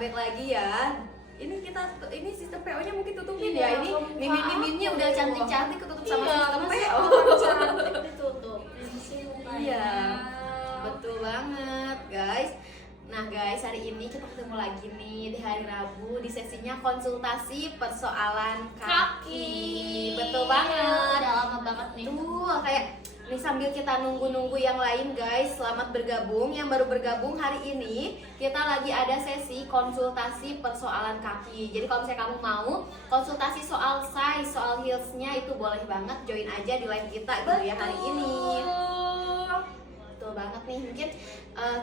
back lagi ya. Ini sistem PO-nya mungkin tutupin Iya, ya. Ini mimin-miminnya udah cantik-cantik ketutup sama sistem PO. Cantik ditutup. Iya. Betul banget, guys. Nah guys, hari ini kita ketemu lagi nih di hari Rabu di sesinya konsultasi persoalan kaki. Betul banget. Udah lama banget nih. Tuh, kayak nih sambil kita nunggu-nunggu yang lain guys, selamat bergabung. Yang baru bergabung hari ini, kita lagi ada sesi konsultasi persoalan kaki. Jadi kalau misalnya kamu mau konsultasi soal size, soal heelsnya itu boleh banget join aja di live kita gitu ya hari ini. Betul banget nih, mungkin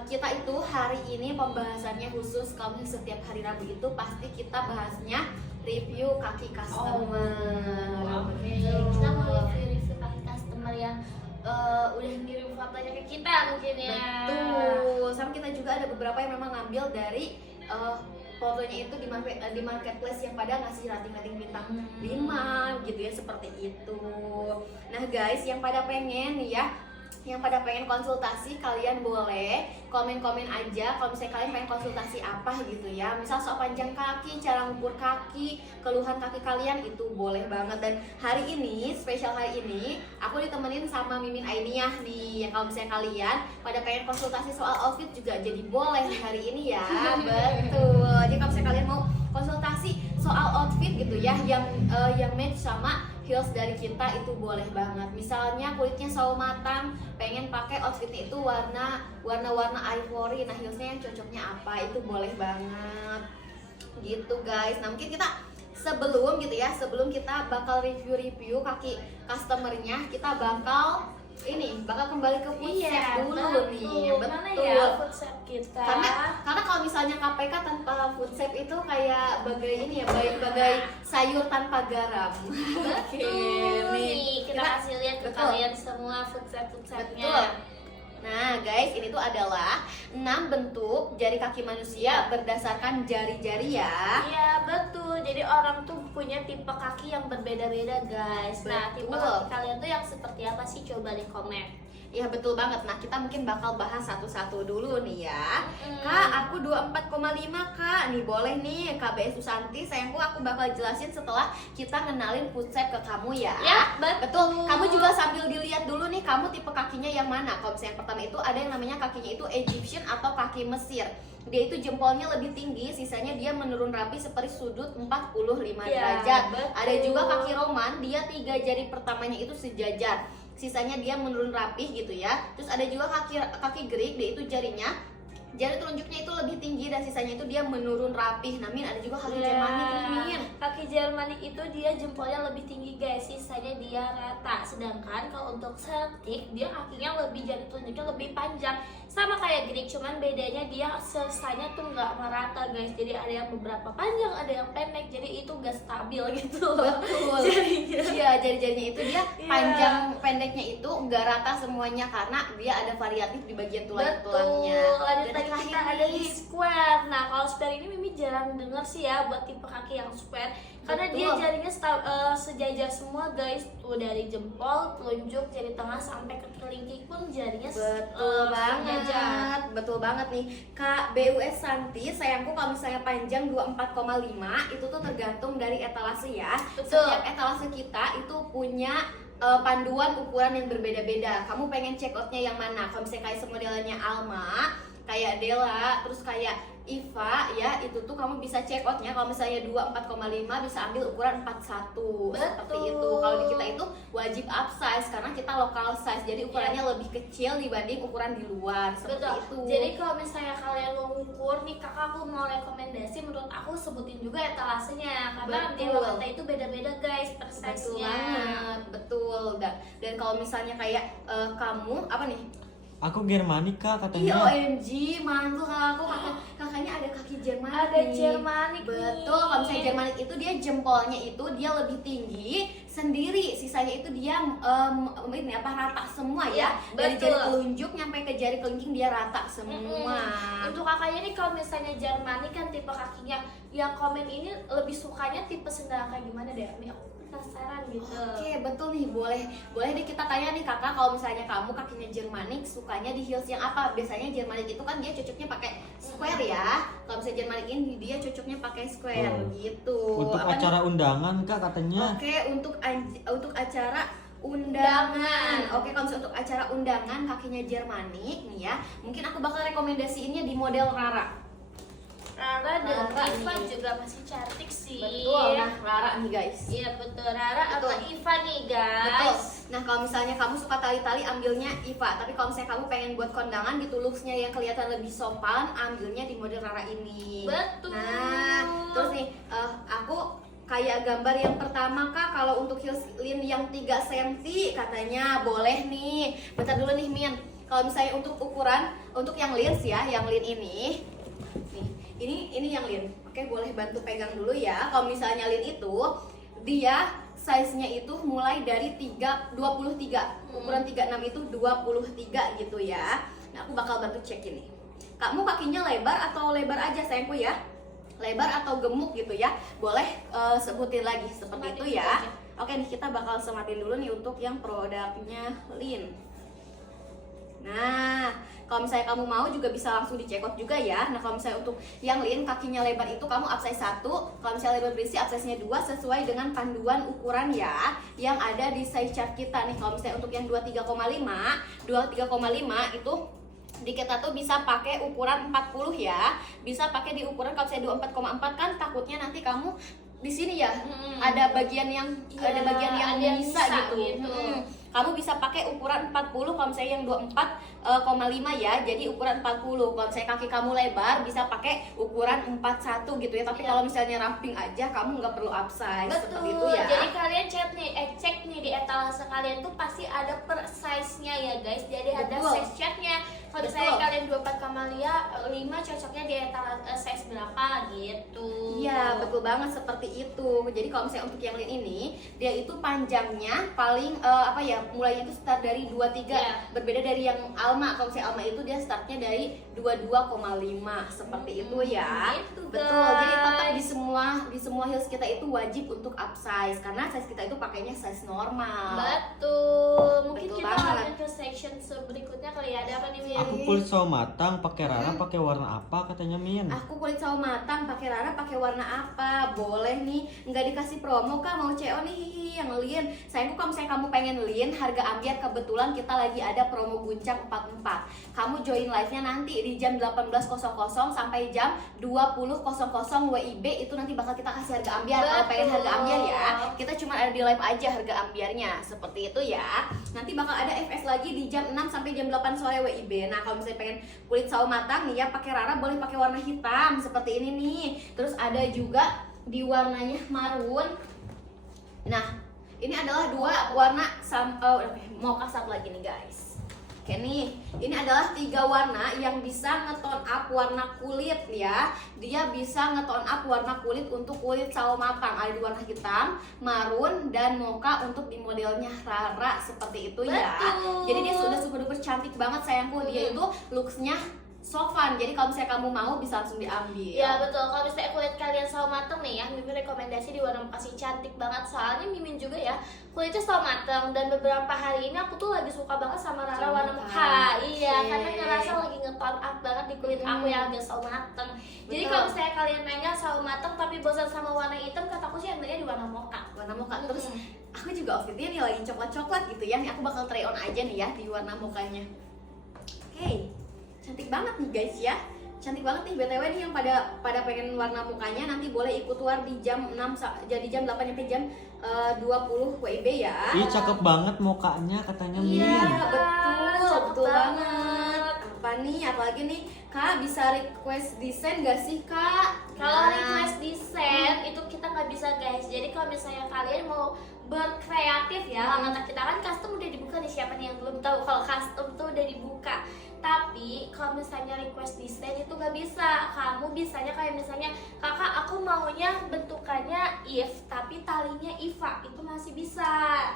kita itu hari ini pembahasannya khusus kalau setiap hari Rabu itu pasti kita bahasnya review kaki customer. Oke, kita mau review kaki customer yang udah ngirim fotonya ke kita mungkin ya. Betul, sama kita juga ada beberapa yang memang ngambil dari fotonya itu di marketplace yang pada ngasih rating bintang 5 gitu ya, seperti itu. Nah guys, yang pada pengen nih ya, yang pada pengen konsultasi, kalian boleh komen-komen aja kalau misalnya kalian pengen konsultasi apa gitu ya. Misal soal panjang kaki, cara ngukur kaki, keluhan kaki kalian, itu boleh banget. Dan hari ini, spesial hari ini, aku ditemenin sama Mimin Ainiah nih. Yang kalau misalnya kalian pada pengen konsultasi soal outfit juga jadi boleh nih hari ini ya. Betul. Jadi kalau misalnya kalian mau konsultasi soal outfit gitu ya, yang match sama heels dari kita, itu boleh banget. Misalnya kulitnya sawo matang, pengen pakai outfitnya itu warna ivory, nah heelsnya yang cocoknya apa, itu boleh banget gitu guys. Nah mungkin kita sebelum kita bakal review kaki customernya, kita bakal kembali ke footstep dulu nih. Betul. Mana ya footstep kita? Karena kalau misalnya KPK tanpa footstep itu kayak bagai sayur tanpa garam. Betul. Nih, kita kasih lihat ke kalian semua footstep-footstepnya. Betul. Nah guys, ini tuh adalah 6 bentuk jari kaki manusia berdasarkan jari-jari ya. Iya betul, jadi orang tuh punya tipe kaki yang berbeda-beda guys. Nah tipe Betul. kaki kalian tuh yang seperti apa sih, coba di komen. Ya betul banget. Nah kita mungkin bakal bahas satu-satu dulu nih ya. Kak, aku 24,5 kak. Nih boleh nih Kak BS Susanti, sayangku aku bakal jelasin setelah kita ngenalin footstep ke kamu ya. Ya betul. Kamu juga sambil dilihat dulu nih kamu tipe kakinya yang mana. Kalau misalnya yang pertama itu ada yang namanya kakinya itu Egyptian atau kaki Mesir. Dia itu jempolnya lebih tinggi, sisanya dia menurun rapi seperti sudut 45 derajat. betul. Ada juga kaki Roman, dia 3 jari pertamanya itu sejajar, sisanya dia menurun rapih gitu ya. Terus ada juga kaki Greek, dia itu jari telunjuknya itu lebih tinggi dan sisanya itu dia menurun rapih. Nah Min, ada juga kaki Jermanik nih Min. Kaki Jermanik itu dia jempolnya lebih tinggi guys, sisanya dia rata. Sedangkan kalau untuk Celtic, dia kakinya jari telunjuknya lebih panjang, sama kayak Greek, cuman bedanya dia sisanya tuh nggak merata guys. Jadi ada yang beberapa panjang, ada yang pendek, jadi itu nggak stabil gitu. Betul. Iya, jari-jarinya itu dia panjang pendeknya itu nggak rata semuanya karena dia ada variatif di bagian tulang-tulangnya. Betul. Lanjut lagi terakhir kita ada di square. Nah kalau square ini Mimi jarang denger sih ya buat tipe kaki yang square, karena dia Betul. jarinya sejajar semua guys. Tuh dari jempol, telunjuk, jari tengah sampai ke kelingking pun jarinya sejajar. Betul banget nih Kak BUS Santi, sayangku kalau misalnya panjang 24,5 itu tuh tergantung dari etalase ya. Betul. Setiap etalase kita itu punya panduan ukuran yang berbeda-beda. Kamu pengen check outnya yang mana? Kalau misalnya kayak semodelannya Alma, kayak Della, terus kayak Iva ya, itu tuh kamu bisa check outnya kalau misalnya 24,5 bisa ambil ukuran 41. Seperti itu. Kalau di kita itu wajib up size karena kita local size, jadi ukurannya lebih kecil dibanding ukuran di luar. Seperti Betul. itu. Jadi kalau misalnya kalian mau ukur nih, kakak aku mau rekomendasi, menurut aku sebutin juga etalasenya karena Betul. di kita itu beda-beda guys per Betul size-nya. banget, betul. Dan kalau misalnya kayak kamu apa nih? Aku Germanik kak Iya, katanya. OMG, mantul kakaknya ada kaki Jermanik. Ada Jermanik nih. Betul, kalau misalnya Jermanik itu dia jempolnya itu dia lebih tinggi sendiri, sisanya itu dia rata semua ya. Dari betul. jari telunjuk nyampe ke jari kelingking dia rata semua. Untuk kakaknya nih, kalau misalnya Jermanik kan tipe kakinya yang komen ini lebih sukanya tipe sendal kayak gimana deh? Ini aku penasaran gitu. Oke, betul nih. Boleh deh kita tanya nih kakak, kalau misalnya kamu kakinya Germanic sukanya di heels yang apa? Biasanya Germanic itu kan dia cocoknya pakai square ya. Kalau misalnya Germanic ini dia cocoknya pakai square gitu. Untuk Apa nih? acara undangan kak katanya. Oke, untuk acara undangan. Oke, kalau misalnya untuk acara undangan kakinya Germanic nih ya, mungkin aku bakal rekomendasiinnya di model Rara. Rara dan Rara Iva nih. juga masih cantik sih. Betul, nah Rara nih guys. Iya betul, Rara Betul. atau Iva nih guys. Betul. Nah kalau misalnya kamu suka tali-tali ambilnya Iva, tapi kalau misalnya kamu pengen buat kondangan gitu looksnya yang kelihatan lebih sopan, ambilnya di model Rara ini. Betul. Nah, terus nih aku kayak gambar yang pertama kak, kalau untuk heels lin yang 3 cm katanya boleh nih. Bentar dulu nih Min. Kalau misalnya untuk ukuran untuk yang lins ya, yang lin ini. Nih, ini yang lin. Oke, boleh bantu pegang dulu ya. Kalau misalnya lin itu dia size-nya itu mulai dari 23. Ukuran 36 itu 23 gitu ya. Nah, aku bakal bantu cek ini. Kamu kakinya lebar atau lebar aja sayangku ya? Lebar atau gemuk gitu ya? Boleh sebutin lagi seperti Sematin itu dulu ya. aja. Oke nih, kita bakal sematin dulu nih untuk yang produknya lin. Nah, kalau misalnya kamu mau juga bisa langsung dicek out juga ya. Nah, kalau misalnya untuk yang lin kakinya lebar itu kamu upsize 1, kalau misalnya lebar berisi upsize-nya 2 sesuai dengan panduan ukuran ya yang ada di size chart kita nih. Kalau misalnya untuk yang 23,5 itu di kita tuh bisa pakai ukuran 40 ya. Bisa pakai di ukuran kalau misalnya 24,4 kan takutnya nanti kamu di sini ya ada bagian yang Iya, ada bagian yang ada yang bisa bisa gitu. gitu. Kamu bisa pakai ukuran 40 kalau misalnya yang 24,5 ya. Jadi ukuran 40. Kalau misalnya kaki kamu lebar bisa pakai ukuran 41 gitu ya. Tapi Iya. kalau misalnya ramping aja kamu nggak perlu upsize seperti itu ya. Jadi kalian cek nih di etalase kalian tuh pasti ada per size-nya ya guys. Jadi ada Betul. size chart-nya. Kalau misalnya Betul. kalian 24,5 cocoknya di etalase size berapa gitu. Iya, betul banget seperti itu. Jadi kalau misalnya untuk yang lin ini, dia itu panjangnya paling mulainya itu start dari 23. Iya. Berbeda dari yang Alma. Kalau misalnya Alma itu dia startnya dari 22,5 seperti itu ya. Gitu, Betul. guys. Jadi tetap di semua heels kita itu wajib untuk upsize karena size kita itu pakainya size normal. Betul. Mungkin Betul kita banget. lanjut ke section berikutnya kali ya. Ada apa nih Min? Aku kulit sawo matang pakai Rara pakai warna apa katanya Min? Aku kulit sawo matang pakai Rara pakai warna apa? Boleh nih, nggak dikasih promo kak, mau CO nih yang lin. Sayangku kalau misalnya kamu pengen lin, harga ambiar kebetulan kita lagi ada promo guncang 44. Kamu join live-nya nanti di jam 18.00 sampai jam 20.00 WIB itu nanti bakal kita kasih harga ambiar. Kalau pengen harga ambiar ya, kita cuma ada di live aja harga ambiarnya. Seperti itu ya. Nanti bakal ada FS lagi di jam 6 sampai jam 8 sore WIB. Nah, kalau misalnya pengen kulit sawo matang nih ya pakai Rara, boleh pakai warna hitam seperti ini nih. Terus ada juga di warnanya maroon. Nah, ini adalah dua warna mocha satu lagi nih guys. Oke nih, ini adalah 3 warna yang bisa nge-tone up warna kulit ya. Dia bisa nge-tone up warna kulit untuk kulit sawo matang. Ada di warna hitam, maroon, dan mocha untuk di modelnya Rara seperti itu ya. Betul. Jadi dia sudah super duper cantik banget sayangku. Dia itu looksnya so fun. Jadi kalau misalnya kamu mau bisa langsung diambil. Ya betul, kalau misalnya kulit kalian sawo mateng nih ya, Mimin rekomendasi di warna makasih cantik banget. Soalnya Mimin juga ya kulitnya sawo mateng, dan beberapa hari ini aku tuh lagi suka banget sama Rara Sawo warna mateng. mocha. Iya, Oke. karena ngerasa lagi nge-tone up banget di kulit aku yang agak sawo mateng. Jadi Betul. kalau misalnya kalian nanya sawo mateng tapi bosan sama warna hitam, kataku sih ambilnya di warna mocha. Warna mocha. Terus aku juga outfitnya nih lagi coklat-coklat gitu ya. Nih aku bakal try on aja nih ya di warna mochanya. Oke. Cantik banget nih guys ya. Cantik banget nih BTW nih yang pada pengen warna mukanya, nanti boleh ikut war di jam 6 jadi jam 8 sampai jam 20 WIB ya. Ih cakep banget mukanya katanya Min. Iya, cakep betul banget. banget. Apa nih? Apalagi nih, Kak bisa request desain gak sih, Kak? Kalau Nah, request desain itu kita nggak bisa guys. Jadi kalau misalnya kalian mau berkreatif ya, kata kita kan custom udah dibuka nih, siapa nih yang belum tahu kalau custom tuh udah dibuka. Tapi kalau misalnya request desain itu nggak bisa. Kamu bisanya kayak misalnya, kakak aku maunya bentukannya if tapi talinya Iva, itu masih bisa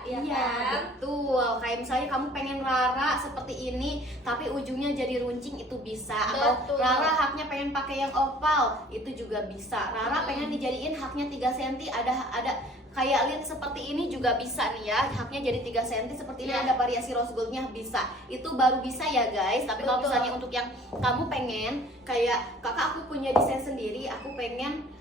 ya iya, kan? betul. Kayak misalnya kamu pengen Rara seperti ini, tapi ujungnya jadi runcing, itu bisa. Atau Betul. Rara haknya pengen pakai yang oval, itu juga bisa. Rara pengen dijadiin haknya 3 cm, ada kayak lin seperti ini juga bisa nih ya, haknya jadi 3 cm seperti ini, ada variasi rose goldnya bisa. Itu baru bisa ya guys. Tapi kalau Betul. misalnya untuk yang kamu pengen kayak kakak aku punya desain sendiri, aku pengen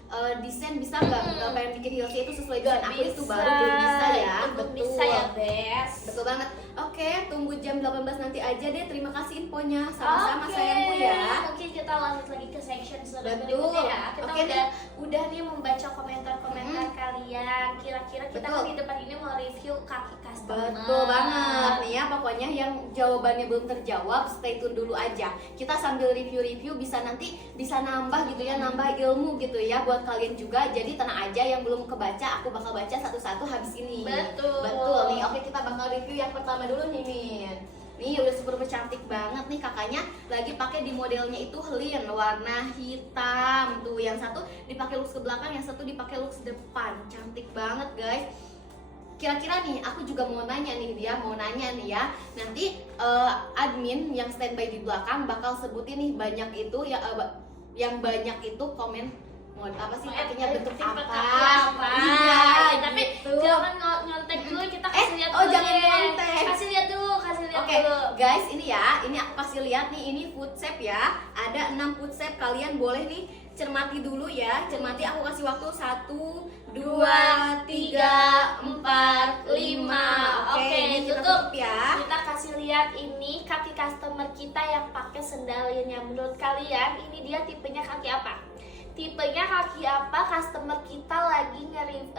desain bisa nggak pengen bikin heelsnya itu sesuai desain aku, itu baru belum bisa ya. Itu belum bisa ya Bes. Betul banget. Oke, tunggu jam 18 nanti aja deh. Terima kasih infonya. Sama-sama sayangku ya. Mungkin kita lanjut lagi ke section Betul. berikutnya ya. Kita Oke, udah nih membaca komentar-komentar kalian. Kira-kira kita Betul. kan di depan ini mau review kaki customer. Betul banget nih ya, pokoknya yang jawabannya belum terjawab stay tune dulu aja. Kita sambil review-review bisa nanti bisa nambah gitu ya, nambah ilmu gitu ya buat kalian juga. Jadi tenang aja, yang belum kebaca aku bakal baca satu-satu habis ini. Betul. Betul nih. Oke, kita bakal review yang pertama dulu nih Min. Nih udah super cantik banget nih, kakaknya lagi pakai di modelnya itu lin warna hitam tuh. Yang satu dipakai looks ke belakang, yang satu dipakai looks depan. Cantik banget guys. Kira-kira nih aku juga mau nanya nih ya, nanti admin yang standby di belakang bakal sebutin nih banyak itu ya, yang banyak itu komen mau apa sih kakinya bentuk apa. Iya, tapi gitu. jangan nyontek dulu, kita kasih lihat dulu. jangan deh. nyontek. Kasih lihat dulu Oke, guys, ini ya, ini aku kasih lihat nih, ini food shape ya. Ada 6 food shape, kalian boleh nih cermati dulu ya. Cermati, aku kasih waktu 1, 2, 3, 4, 5. Oke, ini kita tutup ya. Kita kasih lihat ini kaki customer kita yang pakai sendalnya. Menurut kalian ini dia tipenya kaki apa? Tipenya kaki apa? Customer kita lagi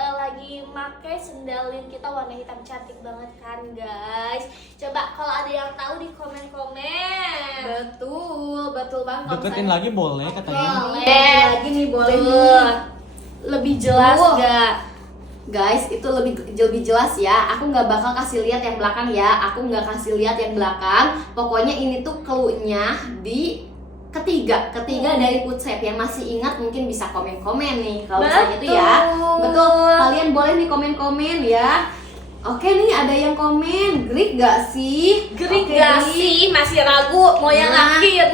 lagi pakai sendalin kita warna hitam, cantik banget kan guys. Coba kalau ada yang tahu di komen-komen. Betul banget. Kalau Deketin misalnya- lagi boleh katanya. Boleh. Lagi nih boleh Tuh. nih. Lebih jelas Tuh. gak? Guys, itu lebih jelas ya. Aku nggak bakal kasih lihat yang belakang ya. Aku nggak kasih lihat yang belakang. Pokoknya ini tuh clue-nya di ketiga dari food shape. Yang masih ingat mungkin bisa komen-komen nih kalau misalnya itu ya. Betul. Kalian boleh nih komen-komen ya. Oke nih, ada yang komen, Greek gak sih? Greek Oke, gak Greek. sih? Masih ragu mau yang Nah. akhir.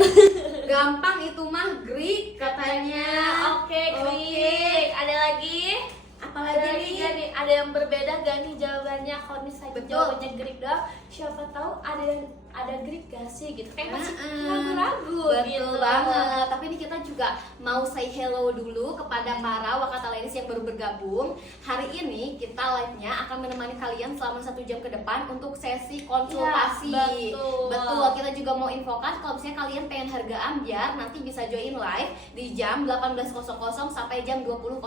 Gampang itu mah Greek katanya. Oke, Greek. Ada lagi? Apalagi Ada nih? gak nih? Ada yang berbeda gak nih jawabannya? Kalau misalnya Betul. jawabannya Greek doang, siapa tahu ada Greek gak sih gitu? Kayak masih Heeh. ragu-ragu Betul gitu. banget. Tapi ini kita juga mau say hello dulu kepada para Wakata Ladies yang baru bergabung. Hari ini kita live-nya akan menemani kalian selama 1 jam ke depan untuk sesi konsultasi. Ya, betul. Kita juga mau infokan kalau misalnya kalian pengen harga ambyar, nanti bisa join live di jam 18.00 sampai jam 20.00.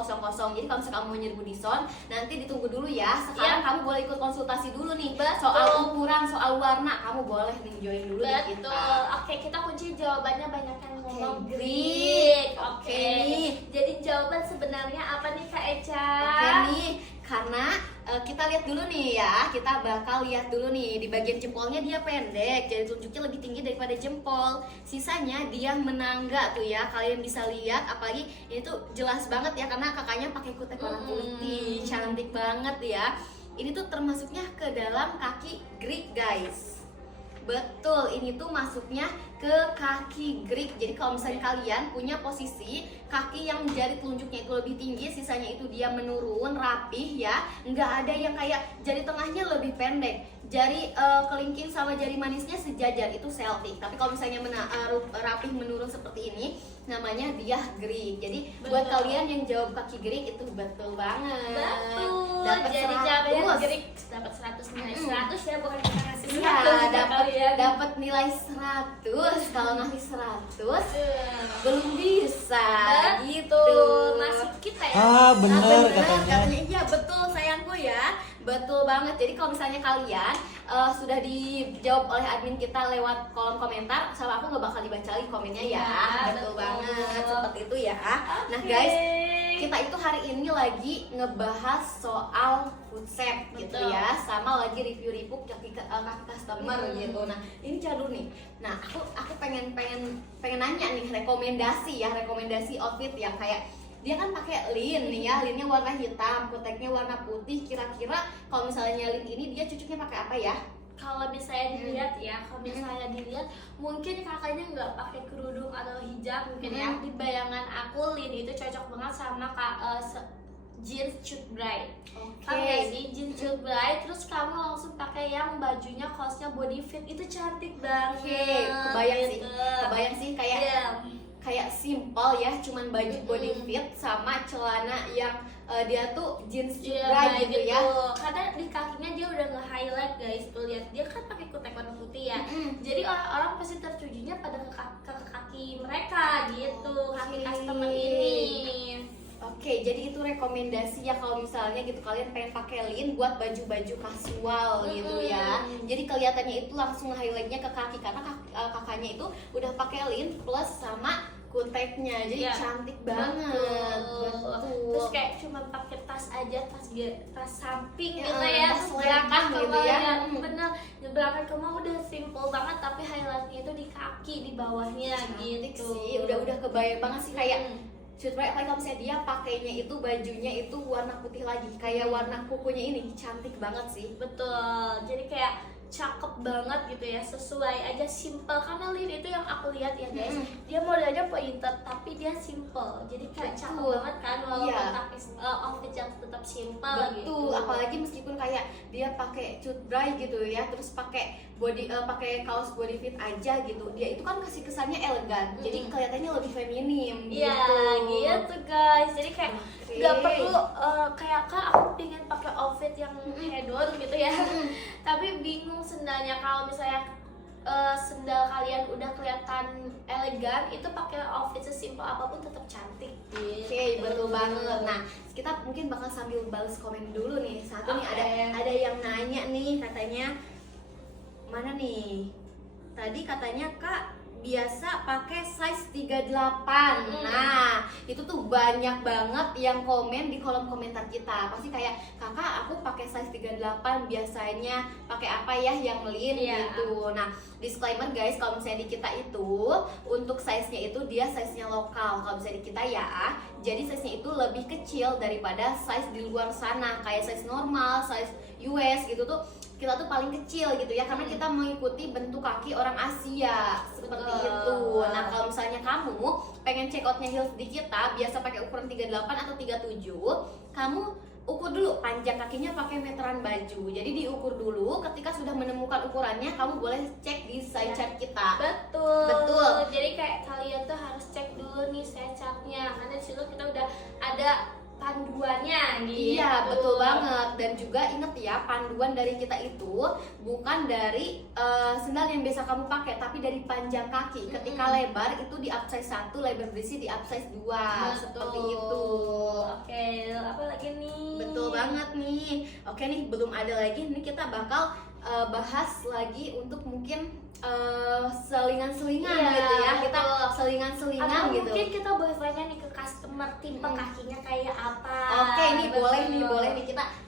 Jadi kalau misalnya kamu mau nyerbu diskon, nanti ditunggu dulu ya. Sekarang kamu boleh ikut konsultasi dulu nih. Betul. Soal ukuran, soal warna, kamu boleh nih join dulu di kita. Betul. Oke, kita kunci jawabannya banyak yang ngomong Oke, Greek. Oke Oke. nih. Jadi jawaban sebenarnya apa nih Kak Eca? Oke nih, karena kita lihat dulu nih ya, kita bakal lihat dulu nih di bagian jempolnya dia pendek, jadi telunjuknya lebih tinggi daripada jempol. Sisanya dia menangga tuh ya, kalian bisa lihat. Apalagi ini tuh jelas banget ya karena kakaknya pakai kutek warna putih, cantik banget ya. Ini tuh termasuknya ke dalam kaki Greek guys. Betul, ini tuh masuknya ke kaki Greek. Jadi kalau misalnya kalian punya posisi kaki yang jari telunjuknya itu lebih tinggi, sisanya itu dia menurun rapih ya. Nggak ada yang kayak jari tengahnya lebih pendek, jari kelingking sama jari manisnya sejajar, itu Celtic. Tapi kalau misalnya rapih menurun seperti ini, namanya dia Greek. Jadi buat Betul. kalian yang jawab kaki Greek itu betul banget. Betul. Dapat Jadi 100. jawabannya Greek dapat 100 nilai 100 ya, bukan kita ngasih 100 Iya, kalian. dapat nilai 100. Kalau ngasih 100 belum bisa gitu. Betul. Masih kita ya. Ah, bener Bener, katanya. iya betul sayangku ya. Betul banget. Jadi kalau misalnya kalian sudah dijawab oleh admin kita lewat kolom komentar, sama aku nggak bakal dibaca lagi komennya ya. Ya, betul betul. banget, seperti itu ya. Nah Oke. guys, kita itu hari ini lagi ngebahas soal food shape gitu Betul. ya, sama lagi review kaki customer gitu. Nah ini jadul nih. Nah aku pengen nanya nih rekomendasi outfit yang kayak dia kan pakai lin nih ya, linnya warna hitam, kuteknya warna putih. Kira-kira kalau misalnya lin ini dia cocoknya pakai apa ya? Kalau misalnya dilihat ya, mungkin kakaknya nggak pakai kerudung atau hijab mungkin ya. Di bayangan aku lin itu cocok banget sama jeans cut bright. Oke. Pakai sih jeans cut bright, terus kamu langsung pakai yang bajunya kaosnya body fit, itu cantik banget. Oke, kebayang sih. gitu. Kebayang sih kayak Iya. kayak simple ya, cuman baju body fit sama celana yang dia tuh jeans Iya, juga kayak gitu ya. Karena di kakinya dia udah nge-highlight guys, tuh lihat dia kan pakai kutek warna putih ya. Mm-mm. Jadi orang-orang pasti tertujunya pada ke kaki mereka gitu, kaki Oke. customer ini. Oke, jadi itu rekomendasi ya kalau misalnya gitu kalian pengen pakai lin buat baju-baju kasual gitu ya. Jadi kelihatannya itu langsung highlightnya ke kaki karena kakaknya itu udah pakai lin plus sama kuteknya, jadi Iya. cantik banget. Betul. Terus kayak cuma pakai tas aja, tas samping Ya, gitu ya, tas terus selempang berangkat ke gitu mall ya. ya. Bener, berangkat ke mall udah simple banget tapi highlightnya itu di kaki, di bawahnya Cantik gitu. sih, udah kebayang banget sih kayak Mm. shoot bright, apalagi kalau misalnya dia pakainya itu bajunya itu warna putih lagi, kayak warna kukunya ini cantik banget sih. Betul, jadi kayak cakep banget gitu ya, sesuai aja, simple. Karena lin itu yang aku lihat ya guys, dia modelnya pointed tapi dia simple, jadi kayak cakep Betul. banget kan walaupun Iya. pakai outfit yang tetap simple gitu. Betul, apalagi meskipun kayak dia pakai cut bright gitu ya, terus pakai pakai kaos body fit aja gitu, dia itu kan kasih kesannya elegan, jadi kelihatannya lebih feminim Iya, gitu. gitu guys. Jadi kayak Oke. nggak perlu kayak kan aku pengen pakai outfit yang hedon gitu ya. Tapi bingung sendalnya. Kalau misalnya sendal kalian udah kelihatan elegan, itu pakai outfit sesimpel apapun tetap cantik. Gitu. Oke, betul banget. Nah, kita mungkin bakal sambil balas komen dulu nih. Satu nih Oke. ada yang nanya nih, katanya mana nih? Tadi katanya Kak biasa pakai size 38. Nah, itu tuh banyak banget yang komen di kolom komentar kita. Pasti kayak, "Kakak, aku pakai size 38, biasanya pakai apa ya yang lin?" Iya. gitu. Nah, disclaimer guys, kalau misalnya di kita itu untuk size-nya itu dia size-nya lokal. Kalau misalnya di kita ya, jadi size-nya itu lebih kecil daripada size di luar sana. Kayak size normal, size US gitu tuh kita tuh paling kecil gitu ya, karena kita mengikuti bentuk kaki orang Asia seperti Betul. itu. Nah, kalau misalnya kamu pengen check outnya heels di kita biasa pakai ukuran 38 atau 37, kamu ukur dulu panjang kakinya pakai meteran baju. Jadi diukur dulu, ketika sudah menemukan ukurannya kamu boleh cek di size chart kita. Betul. Betul. Jadi kayak kalian tuh harus cek dulu nih size chartnya, karena di situ kita udah ada panduannya gitu. Iya, betul banget. Dan juga inget ya, panduan dari kita itu bukan dari sendal yang biasa kamu pakai, tapi dari panjang kaki. Ketika lebar itu di upsize 1, lebar berisi di upsize 2. Seperti itu. Oke, apa lagi nih? Betul banget nih. Oke nih, belum ada lagi. Nih kita bakal bahas lagi untuk mungkin selingan-selingan Iya, gitu ya. Kita betul. selingan-selingan Atau gitu. mungkin kita boleh tanya nih ke customer tipe kakinya kayak apa. Oke, ini Betul. boleh nih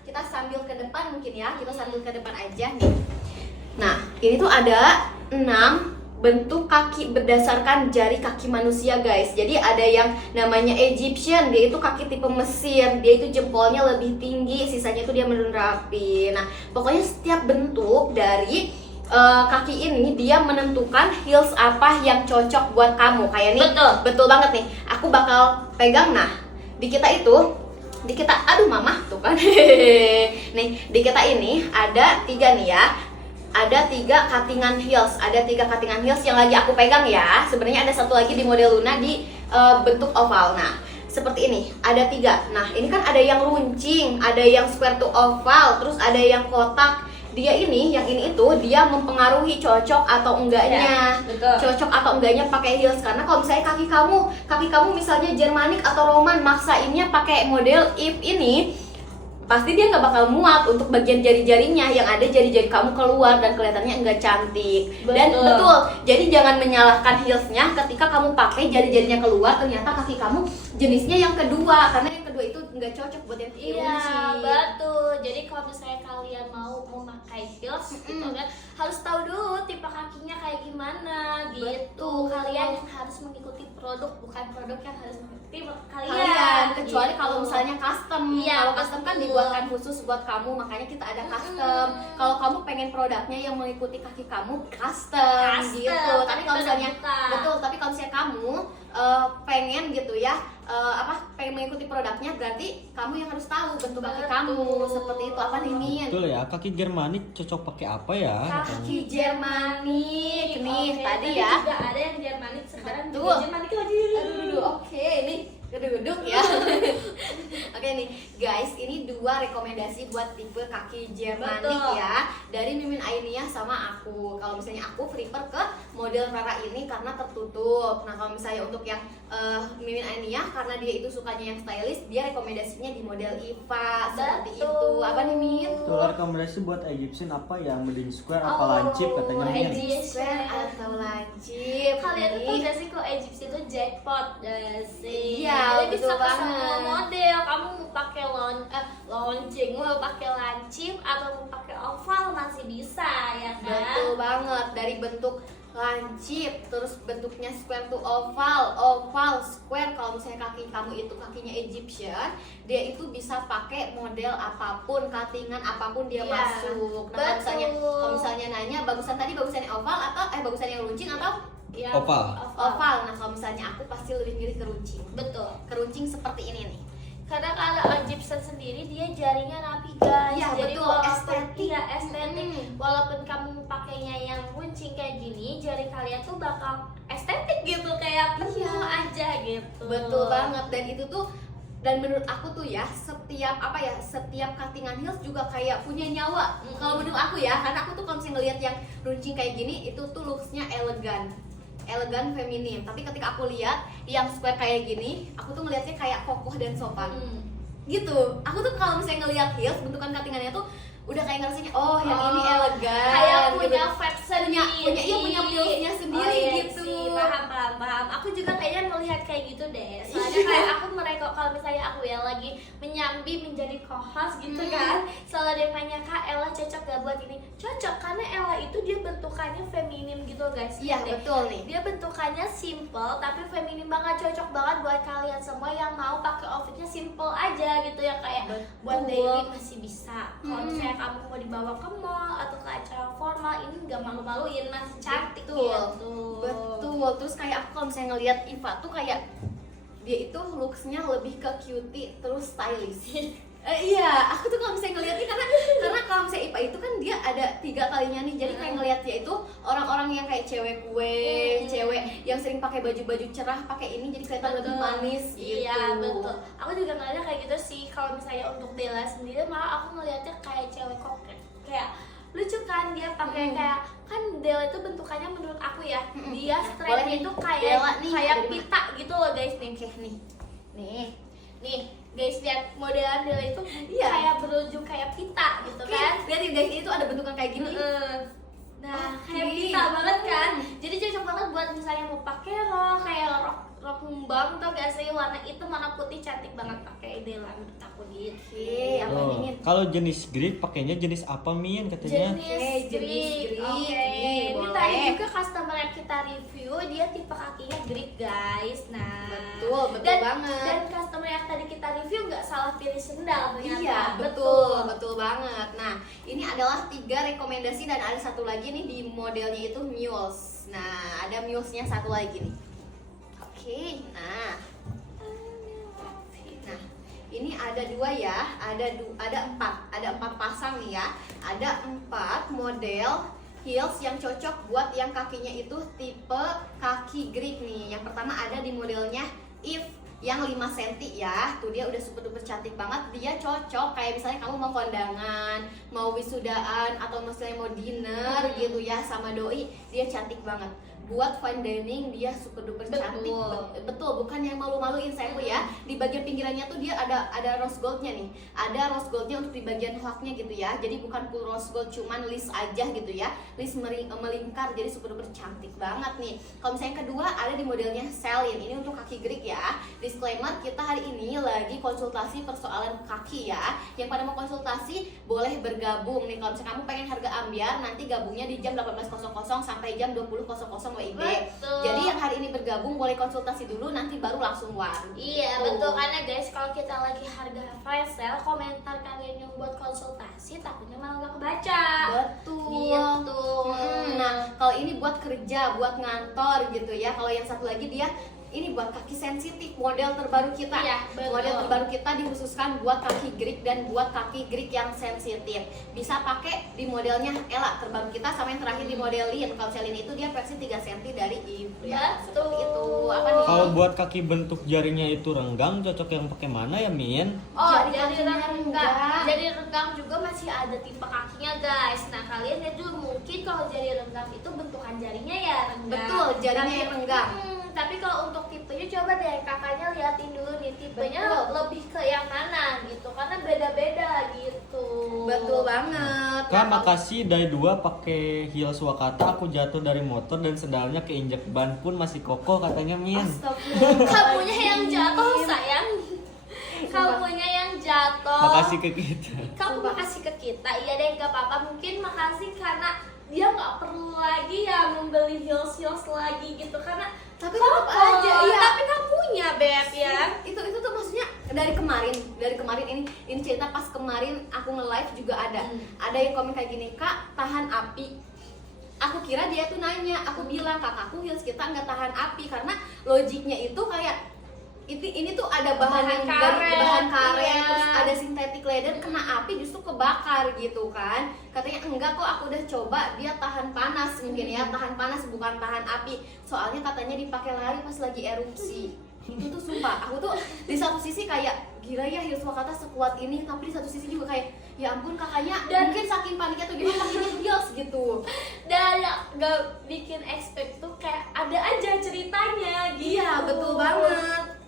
kita sambil ke depan mungkin ya. Kita sambil ke depan aja nih. Nah, ini tuh ada 6 bentuk kaki berdasarkan jari kaki manusia, guys. Jadi ada yang namanya Egyptian, dia itu kaki tipe Mesir, dia itu jempolnya lebih tinggi, sisanya tuh dia menurun rapi. Nah, pokoknya setiap bentuk dari kaki ini dia menentukan heels apa yang cocok buat kamu. Kayak nih, betul banget nih. Aku bakal pegang. Nah, di kita, aduh mama tuh kan. Nih, di kita ini ada 3 nih ya. Ada 3 cuttingan heels, yang lagi aku pegang ya. Sebenarnya ada satu lagi di model Luna di bentuk oval. Nah, seperti ini, ada 3. Nah, ini kan ada yang runcing, ada yang square to oval, terus ada yang kotak. Dia ini, yang ini itu dia mempengaruhi cocok atau enggaknya. Ya, betul. Cocok atau enggaknya pakai heels, karena kalau misalnya kaki kamu misalnya Jermanik atau Roman maksainnya pakai model if ini, pasti dia nggak bakal muat untuk bagian jari-jarinya, yang ada jari-jari kamu keluar dan kelihatannya enggak cantik. Dan betul, jadi jangan menyalahkan heelsnya ketika kamu pakai jari-jarinya keluar, ternyata kaki kamu jenisnya yang kedua, karena yang kedua itu nggak cocok buat yang kaki Iya, runcing. betul. Jadi kalau misalnya kalian mau memakai heels gitu kan, harus tahu dulu tipe kakinya kayak gimana gitu. Betul. Kalian yang harus mengikuti produk, bukan produk yang harus mengikuti kalian. Kecuali gitu. kalau misalnya custom. Iya, Kalau custom kan betul. dibuatkan khusus buat kamu, makanya kita ada custom. Kalau kamu pengen produknya yang mengikuti kaki kamu, custom gitu. Tapi kalau misalnya buka. betul, tapi kalau misalnya kamu pengen gitu ya, pengen mengikuti produknya, berarti kamu yang harus tahu bentuk kaki kamu seperti itu. Apa nih Min? Betul ya, kaki Germanik cocok pakai apa ya? Kaki Jermanik nih tadi ya. Juga ada yang Jermanik, sekarang Betul. juga Jermanik lagi. Aduh, oke, ini keduduk ya. Oke nih, guys, ini 2 rekomendasi buat tipe kaki Jermanik Betul. ya, dari Mimin Ainiyah sama aku. Kalau misalnya aku prefer ke model Rara ini karena tertutup. Nah, kalau misalnya untuk yang Mimin Ainiyah, karena dia itu sukanya yang stylish, dia rekomendasinya di model Iva seperti Betul. itu. Apa nih Min? Betul, rekomendasi buat Egyptian apa yang medium square apa Oh, lancip katanya Min. Egyptian. Square atau lancip? Kalian tuh tau nih. gak sih kalau Egyptian itu jackpot gak sih? Iya, Jadi bisa betul ke banget. semua model. Kamu mau pakai launching, mau pakai lancip atau mau pakai oval masih bisa ya kan? Betul banget, dari bentuk lancip, terus bentuknya square to oval, square. Kalau misalnya kaki kamu itu kakinya Egyptian, dia itu bisa pakai model apapun, cuttingan apapun dia Iya, masuk. Nah, kalau misalnya nanya bagusan tadi bagusan yang oval atau bagusan yang runcing atau Ya, Oval. oval. Nah, kalau misalnya aku pasti lebih milih keruncing. Betul. Keruncing seperti ini nih. Karena kalau Egyptian sendiri dia jaringnya rapi guys. Iya, Jadi betul, walaupun estetik. iya, estetik. Hmm. Walaupun kamu pakainya yang runcing kayak gini, jari kalian tuh bakal estetik gitu, kayak penuh Iya. aja gitu. Betul banget, dan itu tuh, dan menurut aku tuh ya, setiap cuttingan heels juga kayak punya nyawa. Kalau menurut aku ya, karena aku tuh kalau misalnya ngeliat yang runcing kayak gini, itu tuh looksnya elegan feminim. Tapi ketika aku lihat yang square kayak gini, aku tuh ngeliatnya kayak kokoh dan sopan gitu. Aku tuh kalau misalnya ngeliat heels bentukan cuttingannya tuh udah kayak ngerasanya, oh yang ini elegan, kayak punya gitu. vibe punya sendiri. punya feelsnya sendiri iya gitu. sih, paham. Aku juga kayaknya melihat kayak gitu deh. Soalnya kayak aku mereka kalau misalnya aku ya lagi menyambi menjadi co-host gitu kan, selalu ada yang nanya, Kak Ella cocok gak buat ini? Cocok, karena Ella itu dia bentukannya feminim gitu guys. Iya, Deh. betul nih. Dia bentukannya simple tapi feminim banget, cocok banget buat kalian semua yang mau pakai outfitnya simple aja gitu ya, kayak buat daily masih bisa. Kalau misalnya kamu mau dibawa ke mall atau ke acara formal, ini nggak malu-maluin, masih cantik gitu. Betul. Terus kayak aku kalau misalnya ngelihat Iva tuh kayak dia itu looksnya lebih ke cutie terus stylish. Iya, aku tuh kalau misalnya ngeliatnya karena kalau misalnya Iva itu kan dia ada 3 kalinya nih, jadi kayak ngeliatnya itu orang-orang yang kayak cewek kue, cewek yang sering pakai baju-baju cerah, pakai ini jadi kelihatan lebih manis gitu. Iya betul. Aku juga ngeliatnya kayak gitu sih. Kalau misalnya untuk Della sendiri, malah aku ngeliatnya kayak cewek koket, kayak lucu kan dia pakai kayak, kan Della itu bentukannya menurut aku ya, dia Boleh strapnya nih, itu Della nih, kayak ada di pita gitu loh guys nih. Oke nih. Guys, lihat modelan Della itu Iya. kayak berujung kayak pita gitu kan. Lihat guys, ini tuh ada bentukan kayak gini. Nah, Oke. kayak pita banget kan. Jadi cocok banget buat misalnya mau pakai rok, kayak rok ngembang, tau gak sih, warna hitam warna putih, cantik banget pakai Della menurut aku gitu. Oke, apa Oh, nih? kalau jenis grip pakainya jenis apa Min katanya? Jenis jenis grip. grip. Oke. Nih, Ini boleh. tadi juga customer yang kita review, dia tipe kakinya grip guys. Nah, Betul dan, banget. Dan customer yang tadi kita review nggak salah pilih sendal ternyata. Iya, betul banget. Nah, ini adalah 3 rekomendasi dan ada satu lagi nih di modelnya itu mules. Nah, ada mulesnya satu lagi nih. Oke, nah, ini ada 2 ya, ada 4 pasang nih ya, ada 4 model heels yang cocok buat yang kakinya itu tipe kaki grip nih. Yang pertama ada di modelnya Eve yang 5 cm ya, tuh dia udah super duper cantik banget. Dia cocok kayak misalnya kamu mau kondangan, mau wisudaan, atau misalnya mau dinner gitu ya sama doi, dia cantik banget. Buat fine dining dia super duper cantik. Betul, bukan yang malu-maluin sayangku ya. Di bagian pinggirannya tuh dia ada rose goldnya nih, ada rose goldnya untuk di bagian hooknya gitu ya. Jadi bukan full rose gold, cuman list aja gitu ya, list melingkar, jadi super duper cantik banget nih. Kalau misalnya yang kedua ada di modelnya Celine, ini untuk kaki Greek ya. Disclaimer, kita hari ini lagi konsultasi persoalan kaki ya. Yang pada mau konsultasi boleh bergabung nih. Kalau misalnya kamu pengen harga ambiar, nanti gabungnya di jam 18.00 sampai jam 20.00 WIB. Betul. Jadi yang hari ini bergabung boleh konsultasi dulu, nanti baru langsung war. Iya Gitu. betul, karena guys kalau kita lagi harga flash sale, komentar kalian yang buat konsultasi takutnya malah nggak kebaca. Betul. Gitu. Nah, kalau ini buat kerja, buat ngantor gitu ya. Kalau yang satu lagi dia ini buat kaki sensitif, model terbaru kita. Iya, betul. Model terbaru kita dikhususkan buat kaki Greek dan buat kaki Greek yang sensitif. Bisa pakai di modelnya Ella terbaru kita sama yang terakhir di model Lin. Kalau misalnya Lin itu dia versi 3 cm dari Ivrea. Seperti itu. Apa nih? Kalau buat kaki bentuk jarinya itu renggang, cocok yang pakai mana ya, Min? Oh, Jari jadi kakinya renggang. renggang. Jadi renggang juga masih ada tipe kakinya, guys. Nah, kalian lihat dulu mungkin kalau jari renggang itu bentukan jarinya ya renggang. Betul, jarinya yang renggang. Tapi kalau untuk tipenya coba deh kakaknya liatin dulu nih tipenya Betul. lebih ke yang mana gitu karena beda-beda gitu. Betul banget. Kak, Nah, makasih dari 2 pakai heels Wakata, aku jatuh dari motor dan sendalnya keinjak ban pun masih kokoh katanya, Min. Astagfirullah. Kamunya yang jatuh sayang. Kamunya yang jatuh. Makasih ke kita. Kamu makasih ke kita. Iya deh gak apa-apa. Mungkin makasih karena dia nggak perlu lagi ya membeli heels lagi gitu karena Tapi tetap kokoh. aja, iya. Tapi kamu punya beb ya. Itu tuh maksudnya dari kemarin ini cerita pas kemarin aku nge-live juga ada yang komen kayak gini, Kak tahan api. Aku kira dia tuh nanya, aku bilang kakakku heels kita nggak tahan api karena logiknya itu kayak ini tuh ada bahan yang dari bahan karet, iya. terus ada synthetic leather, kena api justru kebakar gitu kan. Katanya enggak kok, aku udah coba, dia tahan panas mungkin ya, tahan panas bukan tahan api. Soalnya katanya dipakai lari pas lagi erupsi. Itu tuh sumpah, aku tuh di satu sisi kayak gila ya heels Wakata sekuat ini, tapi di satu sisi juga kayak ya ampun kakaknya Dan- mungkin saking paniknya tuh dia pakai heels gitu. Dan gak bikin expect tuh kayak ada aja ceritanya gitu. Iya betul banget.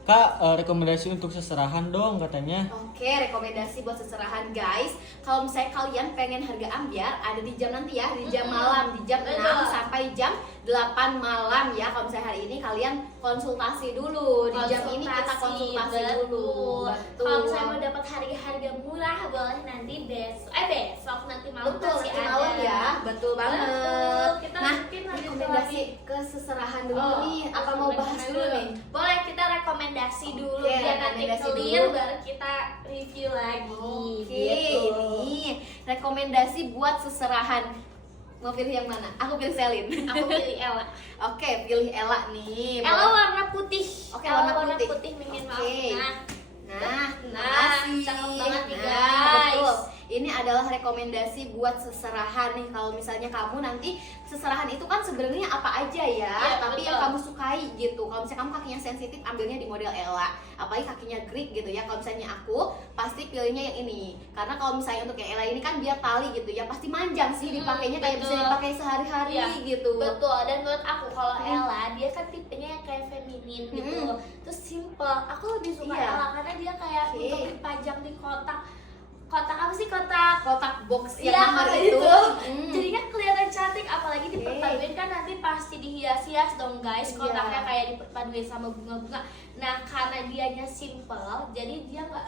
Kak, rekomendasi untuk seserahan dong katanya. Oke, rekomendasi buat seserahan guys. Kalau misalnya kalian pengen harga ambiar, ada di jam nanti ya, di jam malam, di jam 6 Betul. sampai jam 8 malam ya. Kalau misalnya hari ini kalian konsultasi dulu, di jam ini kita konsultasi dulu. Betul. Kalau misalnya mau dapat harga murah boleh nanti besok nanti malam Betul, masih nanti ada. malam ya, betul banget. Betul. Kita Nah, mungkin lanjut rekomendasi lagi. ke seserahan dulu Oh, nih. Apa mau bahas dulu nih? Boleh kita rekomendasi dulu Oke, biar nanti rekomendasi clear dulu. baru kita review lagi. Oke, gitu. ini rekomendasi buat seserahan. Mau pilih yang mana? Aku pilih Selin. Aku pilih Ella. Oke, pilih Ella nih. Ella warna putih. Oke, Ella warna putih. minggir Oke. maaf. Nah, Nah, makasih. cakep banget nih, Nah, guys. betul. Ini adalah rekomendasi buat seserahan nih. Kalau misalnya kamu nanti seserahan itu kan sebenarnya apa aja ya, Iya, tapi betul. yang kamu sukai gitu. Kalau misalnya kamu kakinya sensitif, ambilnya di model Ella. Apalagi kakinya Greek gitu ya. Kalau misalnya aku pasti pilihnya yang ini. Karena kalau misalnya untuk yang Ella ini kan dia tali gitu ya, pasti manjang sih dipakainya kayak bisa betul. dipakai sehari-hari Iya, gitu. Betul, dan menurut aku kalau Ella dia kan tipenya yang kayak feminin gitu. Mm. Terus simple. Aku lebih suka Iya. Ella karena dia kayak Oke. untuk dipajang di kotak apa sih kotak? Kotak box yang Iya, mahal kayak itu. gitu. Hmm. Jadinya kelihatan cantik apalagi Oke. diperpaduin kan nanti pasti dihias-hias dong guys. Iya. Kotaknya kayak diperpaduin sama bunga-bunga. Nah, karena dianya simple, jadi dia nggak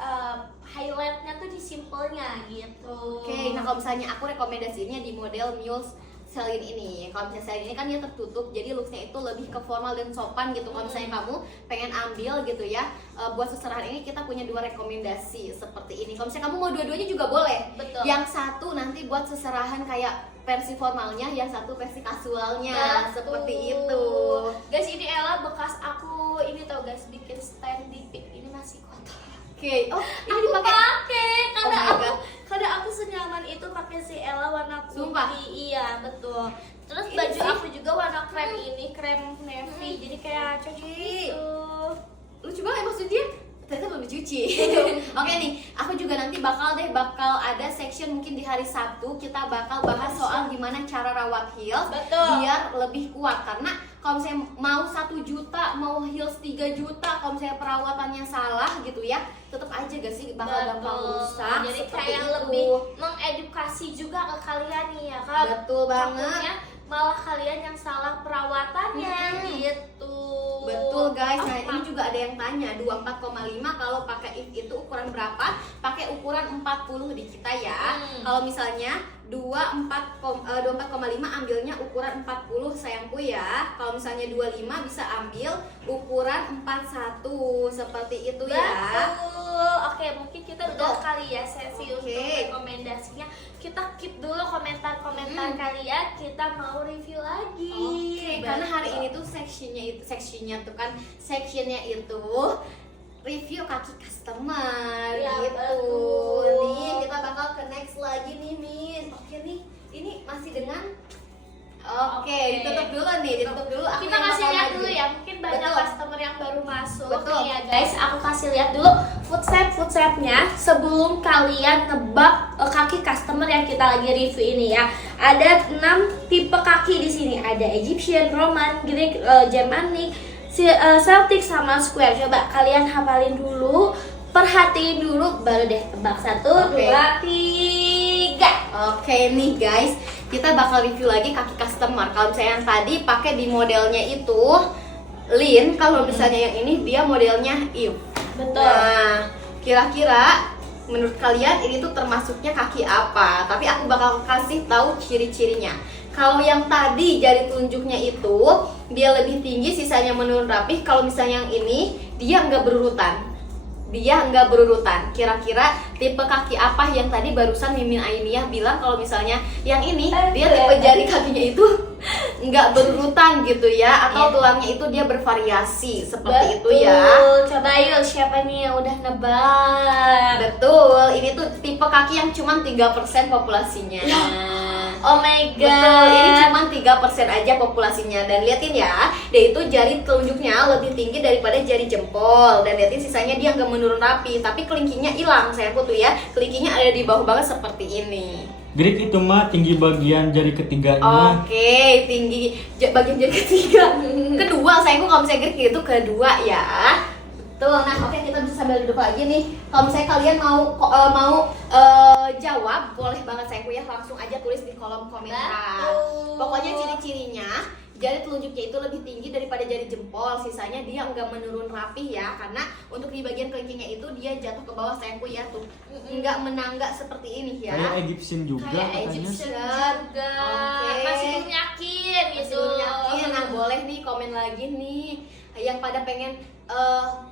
highlightnya tuh di simpelnya gitu. Oke, nah kalau misalnya aku rekomendasinya di model Muse Celine ini. Kalau misalnya Celine ini kan dia tertutup, jadi looksnya itu lebih ke formal dan sopan gitu. Kalau misalnya kamu pengen ambil gitu ya, buat seserahan ini kita punya 2 rekomendasi seperti ini. Kalau misalnya kamu mau dua-duanya juga boleh. Betul. Yang satu nanti buat seserahan kayak versi formalnya, yang satu versi kasualnya. Betul. Seperti itu. Guys, ini Ella bekas aku ini tau guys bikin stand di pick ini masih kotor. Oke, oh ini Aku dipakai. pakai karena Oh my aku God. karena aku senyaman itu pakai si Ella warna putih. Sumpah? Iya, betul. Terus Ini baju sih. aku juga warna krem ini, krem navy. Jadi kayak cocok gitu. Lucu banget maksud dia ternyata belum dicuci. Oke nih, aku juga nanti bakal ada section mungkin di hari Sabtu kita bakal bahas soal gimana cara rawat heels Betul. biar lebih kuat. Karena kalau misalnya mau 1 juta, mau heels 3 juta, kalau misalnya perawatannya salah gitu ya, tetap aja gak sih bakal gampang rusak. Jadi seperti kayak itu. lebih mengedukasi juga ke kalian nih ya kan. Betul banget. Takutnya malah kalian yang salah perawatannya gitu. Betul guys, nah Apa? ini juga ada yang tanya 24,5 kalau pakai if itu ukuran berapa? Pakai ukuran 40 di kita ya. Kalau misalnya 24,5 ambilnya ukuran 40 sayangku ya. Kalau misalnya 25 bisa ambil ukuran 41 seperti itu ya. Betul. betul. Oke, mungkin kita udah Betul. kali ya sesi untuk rekomendasinya. Kita keep dulu komentar-komentar kalian. Kita mau review lagi. Oke, karena hari ini tuh sectionnya itu review kaki customer Ya, gitu. betul. Nih kita bakal ke next lagi nih Min. Oke nih, ini masih dengan Oke, ditutup dulu nih, ditutup dulu. Aku Kita yang kasih bakal lihat maju. dulu ya, mungkin banyak Betul. customer yang baru masuk. Betul. Nih ya guys, aku kasih lihat dulu footstep-footstepnya sebelum kalian nebak kaki customer yang kita lagi review ini ya. Ada 6 tipe kaki di sini. Ada Egyptian, Roman, Greek, Germanic, Celtic sama Square. Coba kalian hafalin dulu, perhatiin dulu, baru deh tebak. 1, Oke. 2, 3. Oke nih guys, kita bakal review lagi kaki customer. Kalau misalnya yang tadi pakai di modelnya itu Lin, kalau misalnya yang ini dia modelnya Eve. Betul. Nah, kira-kira menurut kalian ini tuh termasuknya kaki apa? Tapi aku bakal kasih tahu ciri-cirinya. Kalau yang tadi jari telunjuknya itu dia lebih tinggi, sisanya menurun rapih. Kalau misalnya yang ini dia nggak berurutan. Kira-kira tipe kaki apa yang tadi barusan Mimin Ainiyah bilang kalau misalnya yang ini dia tipe jari kakinya itu nggak berurutan gitu ya, atau tulangnya itu dia bervariasi seperti itu ya. Coba yuk, siapa nih yang udah nebak? Betul, ini tuh tipe kaki yang cuma 3% populasinya. Oh my god. Betul, ini cuma 3% aja populasinya. Dan liatin ya, dia itu jari telunjuknya lebih tinggi daripada jari jempol. Dan liatin sisanya dia nggak menurun rapi, tapi kelingkingnya hilang sayangku tuh ya. Kelingkingnya ada di bawah banget seperti ini. Greek itu mah tinggi bagian jari ketiganya. Oke, tinggi bagian jari ketiga. Kedua, sayangku kalau misalnya Greek itu kedua ya. Betul. Nah, oke, kita bisa sambil duduk lagi nih. Kalau misalnya kalian mau jawab, boleh banget sayangku ya, langsung aja tulis di kolom komentar. Betul. Pokoknya ciri-cirinya jari telunjuknya itu lebih tinggi daripada jari jempol, sisanya dia nggak menurun rapih ya, karena untuk di bagian kelingkingnya itu dia jatuh ke bawah sayangku ya tuh, nggak menanggak seperti ini ya. Kayak Egyptian juga Kayak katanya. Egyptian juga. Oke. Masih belum yakin gitu. Masih belum yakin. Nah, boleh nih komen lagi nih yang pada pengen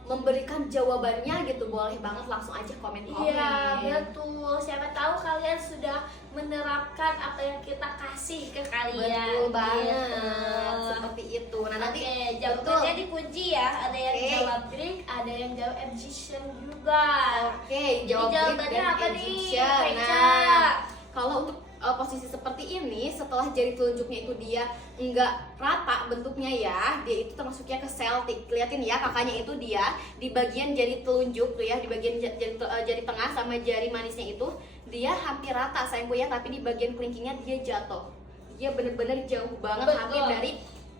memberikan jawabannya gitu, boleh banget langsung aja komen-komen. Iya, betul. Siapa tahu kalian sudah menerapkan apa yang kita kasih ke kalian. Betul banget, Gitu. seperti itu. Nah, nanti Oke, jawabannya dikunci ya. Ada yang Oke. jawab Greek, ada yang jawab Egyptian juga. oke, Jadi jawab Greek jawabannya dan apa nih? Egyptian. Reca? Nah, kalau untuk posisi seperti ini, setelah jari telunjuknya itu dia nggak rata bentuknya ya, dia itu termasuknya ke Celtic. Liatin ya, kakaknya itu dia di bagian jari telunjuk tuh ya, di bagian jari tengah sama jari manisnya itu dia hampir rata sayangku ya, tapi di bagian kelingkingnya dia jatuh. Dia bener-bener jauh banget, Betul. hampir dari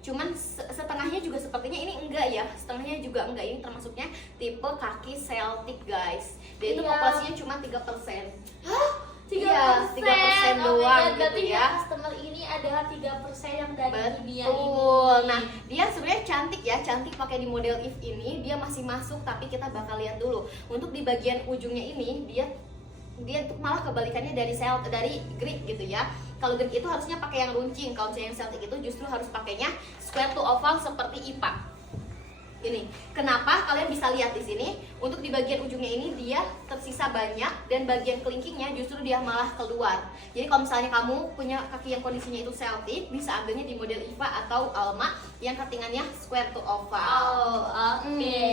cuman setengahnya juga sepertinya ini enggak ya, setengahnya juga enggak, ini termasuknya tipe kaki Celtic guys. Dia itu Iya. populasinya cuma 3%. 3%, Iya, 3% doang berarti gitu ya ya. customer ini adalah 3% yang dari dunia ini. Betul. Nah, dia sebenarnya cantik ya, cantik pakai di model Eve ini, dia masih masuk, tapi kita bakal lihat dulu. Untuk di bagian ujungnya ini dia untuk malah kebalikannya dari Greek gitu ya. Kalau Greek itu harusnya pakai yang runcing, kalau misalnya yang Celtic itu justru harus pakainya square to oval seperti IPA. Ini kenapa kalian bisa lihat di sini, untuk di bagian ujungnya ini dia tersisa banyak dan bagian kelingkingnya justru dia malah keluar. Jadi kalau misalnya kamu punya kaki yang kondisinya itu Celtic, bisa ambilnya di model Iva atau Alma yang cuttingannya square to oval. Oh, oke.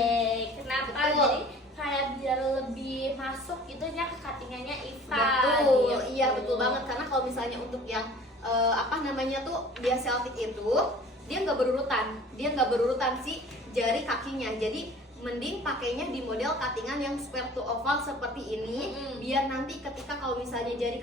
Kenapa Betul. jadi kayak biar lebih masuk gitu ya ke cuttingannya Iva. Betul, gitu. iya betul banget, karena kalau misalnya untuk yang apa namanya tuh dia Celtic itu dia nggak berurutan si jari kakinya, jadi mending pakainya di model cuttingan yang square to oval seperti ini, biar nanti ketika kalau misalnya jari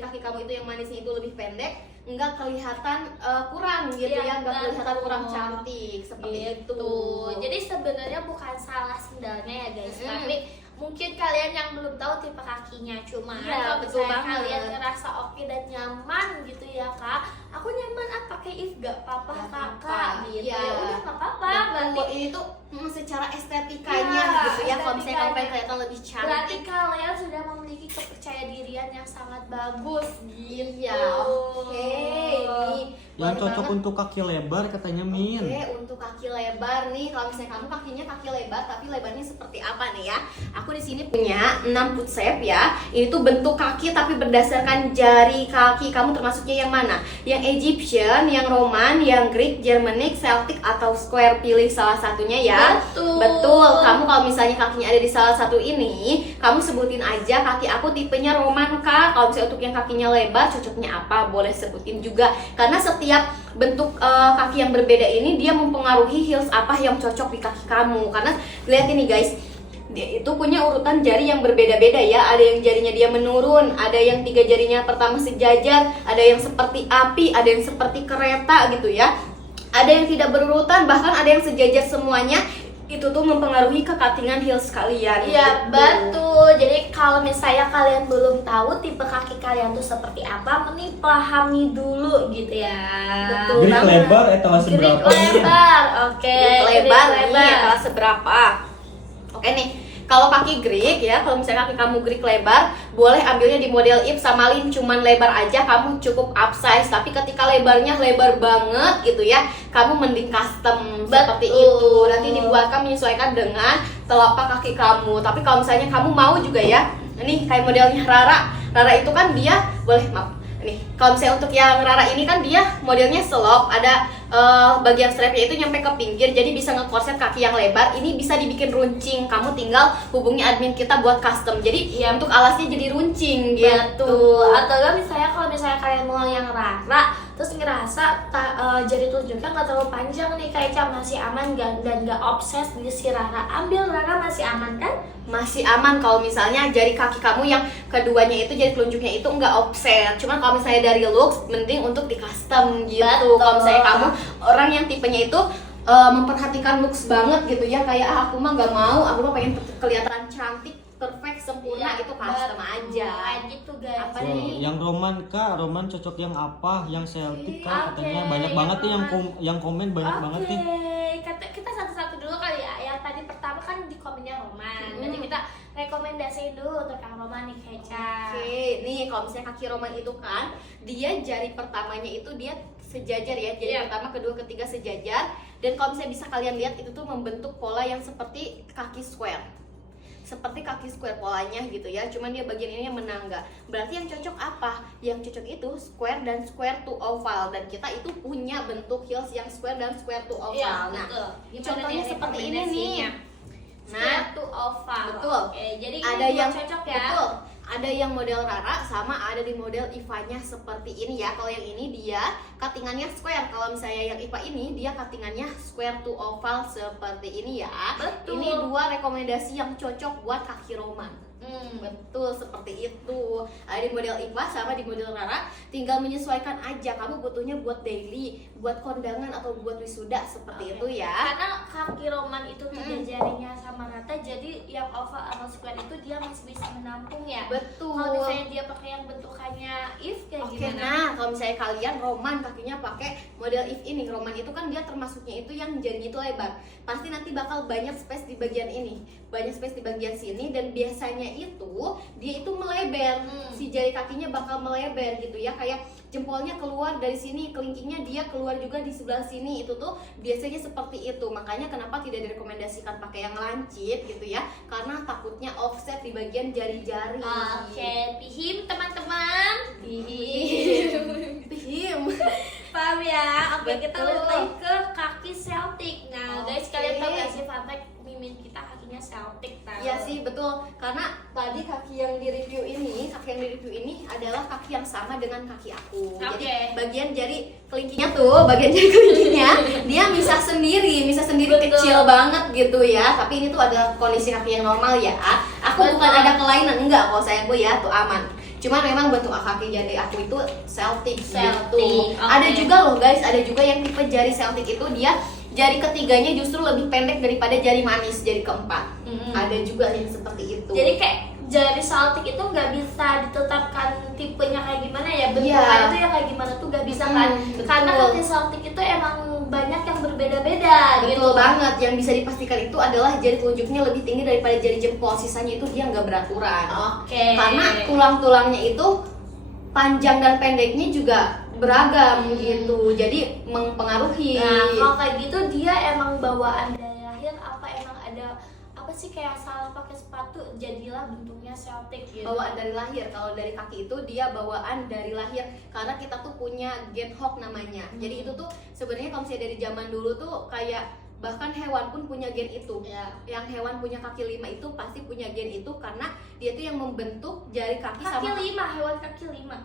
kaki kamu itu yang manisnya itu lebih pendek, nggak kelihatan kurang gitu Iya, ya, nggak kelihatan betul. kurang cantik seperti Gitu. itu. Jadi sebenarnya bukan salah sendalnya ya guys, Mm. tapi mungkin kalian yang belum tahu tipe kakinya. Cuma Iya, kalau betul misalnya banget. kalian ngerasa oke dan nyaman gitu ya kak, aku nyaman pakai if gak apa-apa Nggak kakak apa-apa, gitu. iya. Ya udah nggak apa-apa. Nah, Berarti ini tuh secara estetikanya Iya, gitu ya. Kalau misalnya kamu estetikanya. pengen kelihatan lebih Berarti cantik. kalian sudah memiliki kepercayaan dirian yang sangat bagus gitu. Iya, oke. Nih, Yang boleh cocok banget. untuk kaki lebar katanya Min. Oke, untuk kaki lebar nih, kalau misalnya kamu kakinya kaki lebar, tapi lebarnya seperti apa nih ya? Aku di sini punya 6 foot shape ya. Ini tuh bentuk kaki tapi berdasarkan jari kaki. Kamu termasuknya yang mana? Yang Egyptian, yang Roman, yang Greek, Germanic, Celtic atau square? Pilih salah satunya ya. Betul. Betul. Kamu kalau misalnya kakinya ada di salah satu ini, kamu sebutin aja kaki aku tipenya Roman kak. Kalau misalnya untuk yang kakinya lebar, cocoknya apa? Boleh sebutin juga. Karena setiap bentuk kaki yang berbeda ini dia mempengaruhi heels apa yang cocok di kaki kamu. Karena lihat ini guys, dia itu punya urutan jari yang berbeda-beda ya. Ada yang jarinya dia menurun, ada yang 3 jarinya pertama sejajar, ada yang seperti api, ada yang seperti kereta gitu ya. Ada yang tidak berurutan, bahkan ada yang sejajar semuanya. Itu tuh mempengaruhi kekatingan heels kalian. Iya gitu. betul. Jadi kalau misalnya kalian belum tahu tipe kaki kalian tuh seperti apa, mending pahami dulu gitu ya. Betul. Grik banget. lebar etalase Grik berapa Min? lebar, oke. Grik lebar Grik nih adalah seberapa? Oke nih, kalau kaki Greek ya, kalau misalnya kaki kamu Greek lebar, boleh ambilnya di model Ip sama Lin, cuman lebar aja, kamu cukup upsize. Tapi ketika lebarnya lebar banget gitu ya, kamu mending custom seperti itu. Nanti dibuatkan menyesuaikan dengan telapak kaki kamu. Tapi kalau misalnya kamu mau juga ya, ini kayak modelnya Rara. Rara itu kan dia boleh maaf. Nih, kalau misalnya untuk yang Rara ini kan dia modelnya slope, ada bagian strapnya itu nyampe ke pinggir, jadi bisa ngekorset kaki yang lebar. Ini bisa dibikin runcing, kamu tinggal hubungi admin kita buat custom. Jadi ya untuk alasnya jadi runcing gitu. Betul. Atau enggak misalnya kalau misalnya kalian mau yang Rara, terus ngerasa jari telunjuknya nggak terlalu panjang nih, kayak masih aman dan nggak obses di si Rara, ambil Rara masih aman kan? Masih aman kalau misalnya jari kaki kamu yang keduanya itu jari telunjuknya itu nggak offset. Cuman kalau misalnya dari looks, mending untuk di custom gitu. Betul. Kalau misalnya kamu orang yang tipenya itu memperhatikan looks banget gitu ya, kayak aku mah nggak mau, aku mah pengen kelihatan cantik, perfect, sempurna, itu custom aja. Kayak gitu guys. Apa Oh, nih? yang Roman kak, Roman cocok yang apa? Yang Celtic kak Oke, katanya banyak yang banget tuh Roman. yang komen banyak banget nih. Kita satu-satu dulu kali ya. Yang tadi pertama kan di komennya Roman. Nanti kita rekomendasiin dulu untuk Kang Roman nih Keca. Oke, nih kalau misalnya kaki Roman itu kan, dia jari pertamanya itu dia sejajar ya, jari Iya. pertama, kedua, ketiga sejajar. Dan kalau misalnya bisa kalian lihat itu tuh membentuk pola yang seperti kaki square. Seperti kaki square polanya gitu ya, cuman dia bagian ini yang menangga. Berarti yang cocok apa? Yang cocok itu square dan square to oval. Dan kita itu punya bentuk heels yang square dan square to oval. Iya, Nah, betul. Gimana contohnya nih seperti ini nih. rekomendasinya? Nah, Square to oval. betul. Oke, jadi ini ada dua yang cocok ya. betul, ada yang model Rara sama ada di model Ivanya seperti ini ya. Kalau yang ini dia cuttingannya square, kalau misalnya yang Iva ini dia cuttingannya square to oval seperti ini ya. Betul. Ini dua rekomendasi yang cocok buat kaki Roman. Betul, seperti itu. Ada di model Iva sama di model Rara, tinggal menyesuaikan aja. Kamu butuhnya buat daily, buat kondangan atau buat wisuda seperti itu ya. Karena kaki Roman itu tiga jarinya sama rata, jadi yang oval atau square itu dia masih bisa menampung ya. Betul. Kalau misalnya dia pakai yang bentukannya if kayak Oke, gimana? nah kalau misalnya kalian Roman kakinya pakai model if ini, Roman itu kan dia termasuknya itu yang jarinya itu lebar. Pasti nanti bakal banyak space di bagian ini, banyak space di bagian sini, dan biasanya itu dia itu melebar. Si jari kakinya bakal melebar gitu ya, kayak jempolnya keluar dari sini, kelingkingnya dia keluar juga di sebelah sini. Itu tuh biasanya seperti itu. Makanya kenapa tidak direkomendasikan pakai yang lancip gitu ya, karena takutnya offset di bagian jari-jari. Oke, paham teman-teman? Paham. Paham ya? Oke, kita Betul. lanjut lagi ke kaki Celtic. Nah, guys, Oke. kalian tahu gak sih fun fact mimin kita kakinya Celtic tahu? Iya sih, betul. Karena tadi kaki yang di review ini adalah kaki yang sama dengan kaki aku. Jadi Oke. bagian jari kelingkingnya tuh, bagian jari kelingkingnya dia bisa sendiri Betul. kecil banget gitu ya. Tapi ini tuh adalah kondisi kaki yang normal ya. Aku Betul. bukan ada kelainan, enggak, kalau saya ya tuh aman. Cuman memang bentuk kaki jari aku itu Celtic Celtic, gitu. oke. Ada juga loh guys, ada juga yang tipe jari Celtic itu dia jari ketiganya justru lebih pendek daripada jari manis, jari keempat. Ada juga yang seperti itu. Jadi kayak jari Celtic itu nggak bisa ditetapkan tipenya kayak gimana ya, bentukannya Iya. itu ya kayak gimana tuh nggak bisa kan? Betul. Karena kaki Celtic itu emang banyak yang berbeda-beda gitu Betul banget, yang bisa dipastikan itu adalah jari telunjuknya lebih tinggi daripada jari jempol, sisanya itu dia nggak beraturan. Oke. Karena tulang-tulangnya itu panjang dan pendeknya juga beragam gitu, jadi mempengaruhi. Nah, kalau kayak gitu dia emang bawaan dari lahir apa emang ada apa sih kayak salah pakai sepatu jadilah bentuknya Celtic gitu? Bawaan dari lahir. Kalau dari kaki itu dia bawaan dari lahir, karena kita tuh punya gen hock namanya. Jadi itu tuh sebenarnya kalau misalnya dari zaman dulu tuh kayak bahkan hewan pun punya gen itu. Ya. Yang hewan punya kaki 5 itu pasti punya gen itu, karena dia tuh yang membentuk jari kaki Kaki sama 5, hewan kaki 5.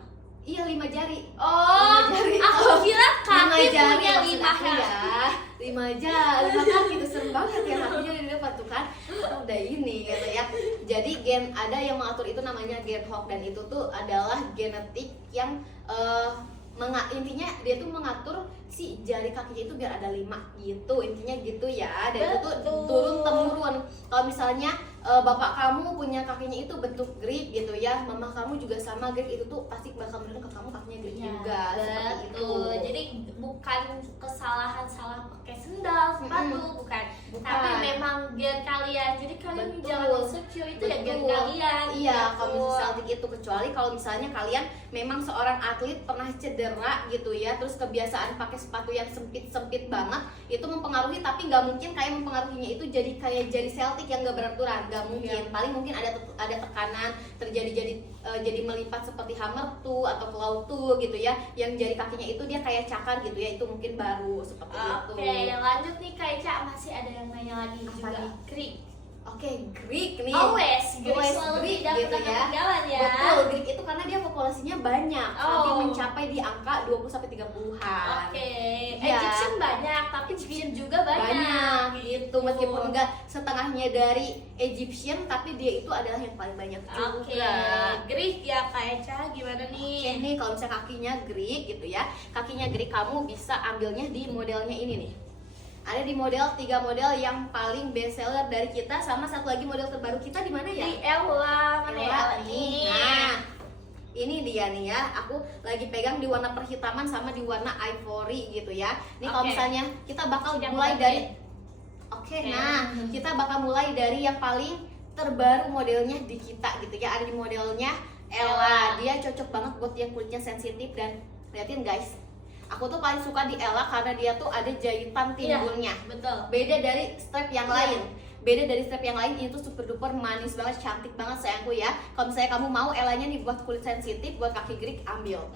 iya 5 jari. Oh, 5 jari. aku kira kaki punya maksud 5 aku kaki. ya. 5 jari, 5 kaki itu serem banget ya kakinya di depan tuh kan. Udah ini gitu ya. Jadi gen ada yang mengatur itu namanya gen hock, dan itu tuh adalah genetik yang intinya dia tuh mengatur si jari kakinya itu biar ada 5 gitu, intinya gitu ya. Dan itu tuh turun temurun. Kalau misalnya bapak kamu punya kakinya itu bentuk grip gitu ya, mama kamu juga sama grip, itu tuh pasti bakal menurun ke kamu kakinya grip juga, seperti itu. Betul. Jadi bukan kesalahan salah pakai sendal, sepatu, bukan. Tapi memang gen kalian. Jadi kalian Betul. jangan insecure, itu ya gen Betul. kalian. Iya, gitu. kalau misalnya Celtic itu, kecuali kalau misalnya kalian memang seorang atlet pernah cedera gitu ya, terus kebiasaan pakai sepatu yang sempit banget, itu mempengaruhi, tapi nggak mungkin kayak mempengaruhinya itu jadi kayak jari Celtic yang nggak beraturan, nggak mungkin. Paling mungkin ada tekanan terjadi jadi melipat seperti hammer tuh atau claw tuh gitu ya, yang jari kakinya itu dia kayak cakar gitu ya, itu mungkin baru seperti itu. Oke, lanjut nih Kak Eca, masih ada yang nanya lagi Apa juga. nih? Greek. Oke, Greek nih. Always Greek Always selalu Greek tidak gitu pernah ya. ketinggalan ya. Betul, Greek itu karena dia populasinya banyak, sampai Oh. mencapai di angka 20-30-an. Oke, Iya. Egyptian banyak, tapi Greek juga banyak. Banyak gitu, meskipun enggak setengahnya dari Egyptian, tapi dia itu adalah yang paling banyak juga. Oke, Greek ya Kak Eca, gimana Oke nih? nih, kalau misalnya kakinya Greek gitu ya, kakinya Greek kamu bisa ambilnya di modelnya ini nih. Ada di model 3 model yang paling best seller dari kita, sama satu lagi model terbaru kita di mana ya? Di Ella, mana ya? Ella nih. Nah, ini dia nih ya. Aku lagi pegang di warna perhitaman sama di warna ivory gitu ya. Ini kalau Oke. misalnya kita bakal Yang mulai berarti. dari nah, kita bakal mulai dari yang paling terbaru modelnya di kita gitu ya. Ada di modelnya Ella. Dia cocok banget buat yang kulitnya sensitif, dan liatin guys. Aku tuh paling suka di Ella karena dia tuh ada jahitan timbulnya. Betul. Beda dari strap yang lain. Beda dari strap yang lain, ini tuh super duper manis banget, cantik banget sayangku ya. Kalau misalnya kamu mau Ellanya nih buat kulit sensitif, buat kaki Greek, ambil.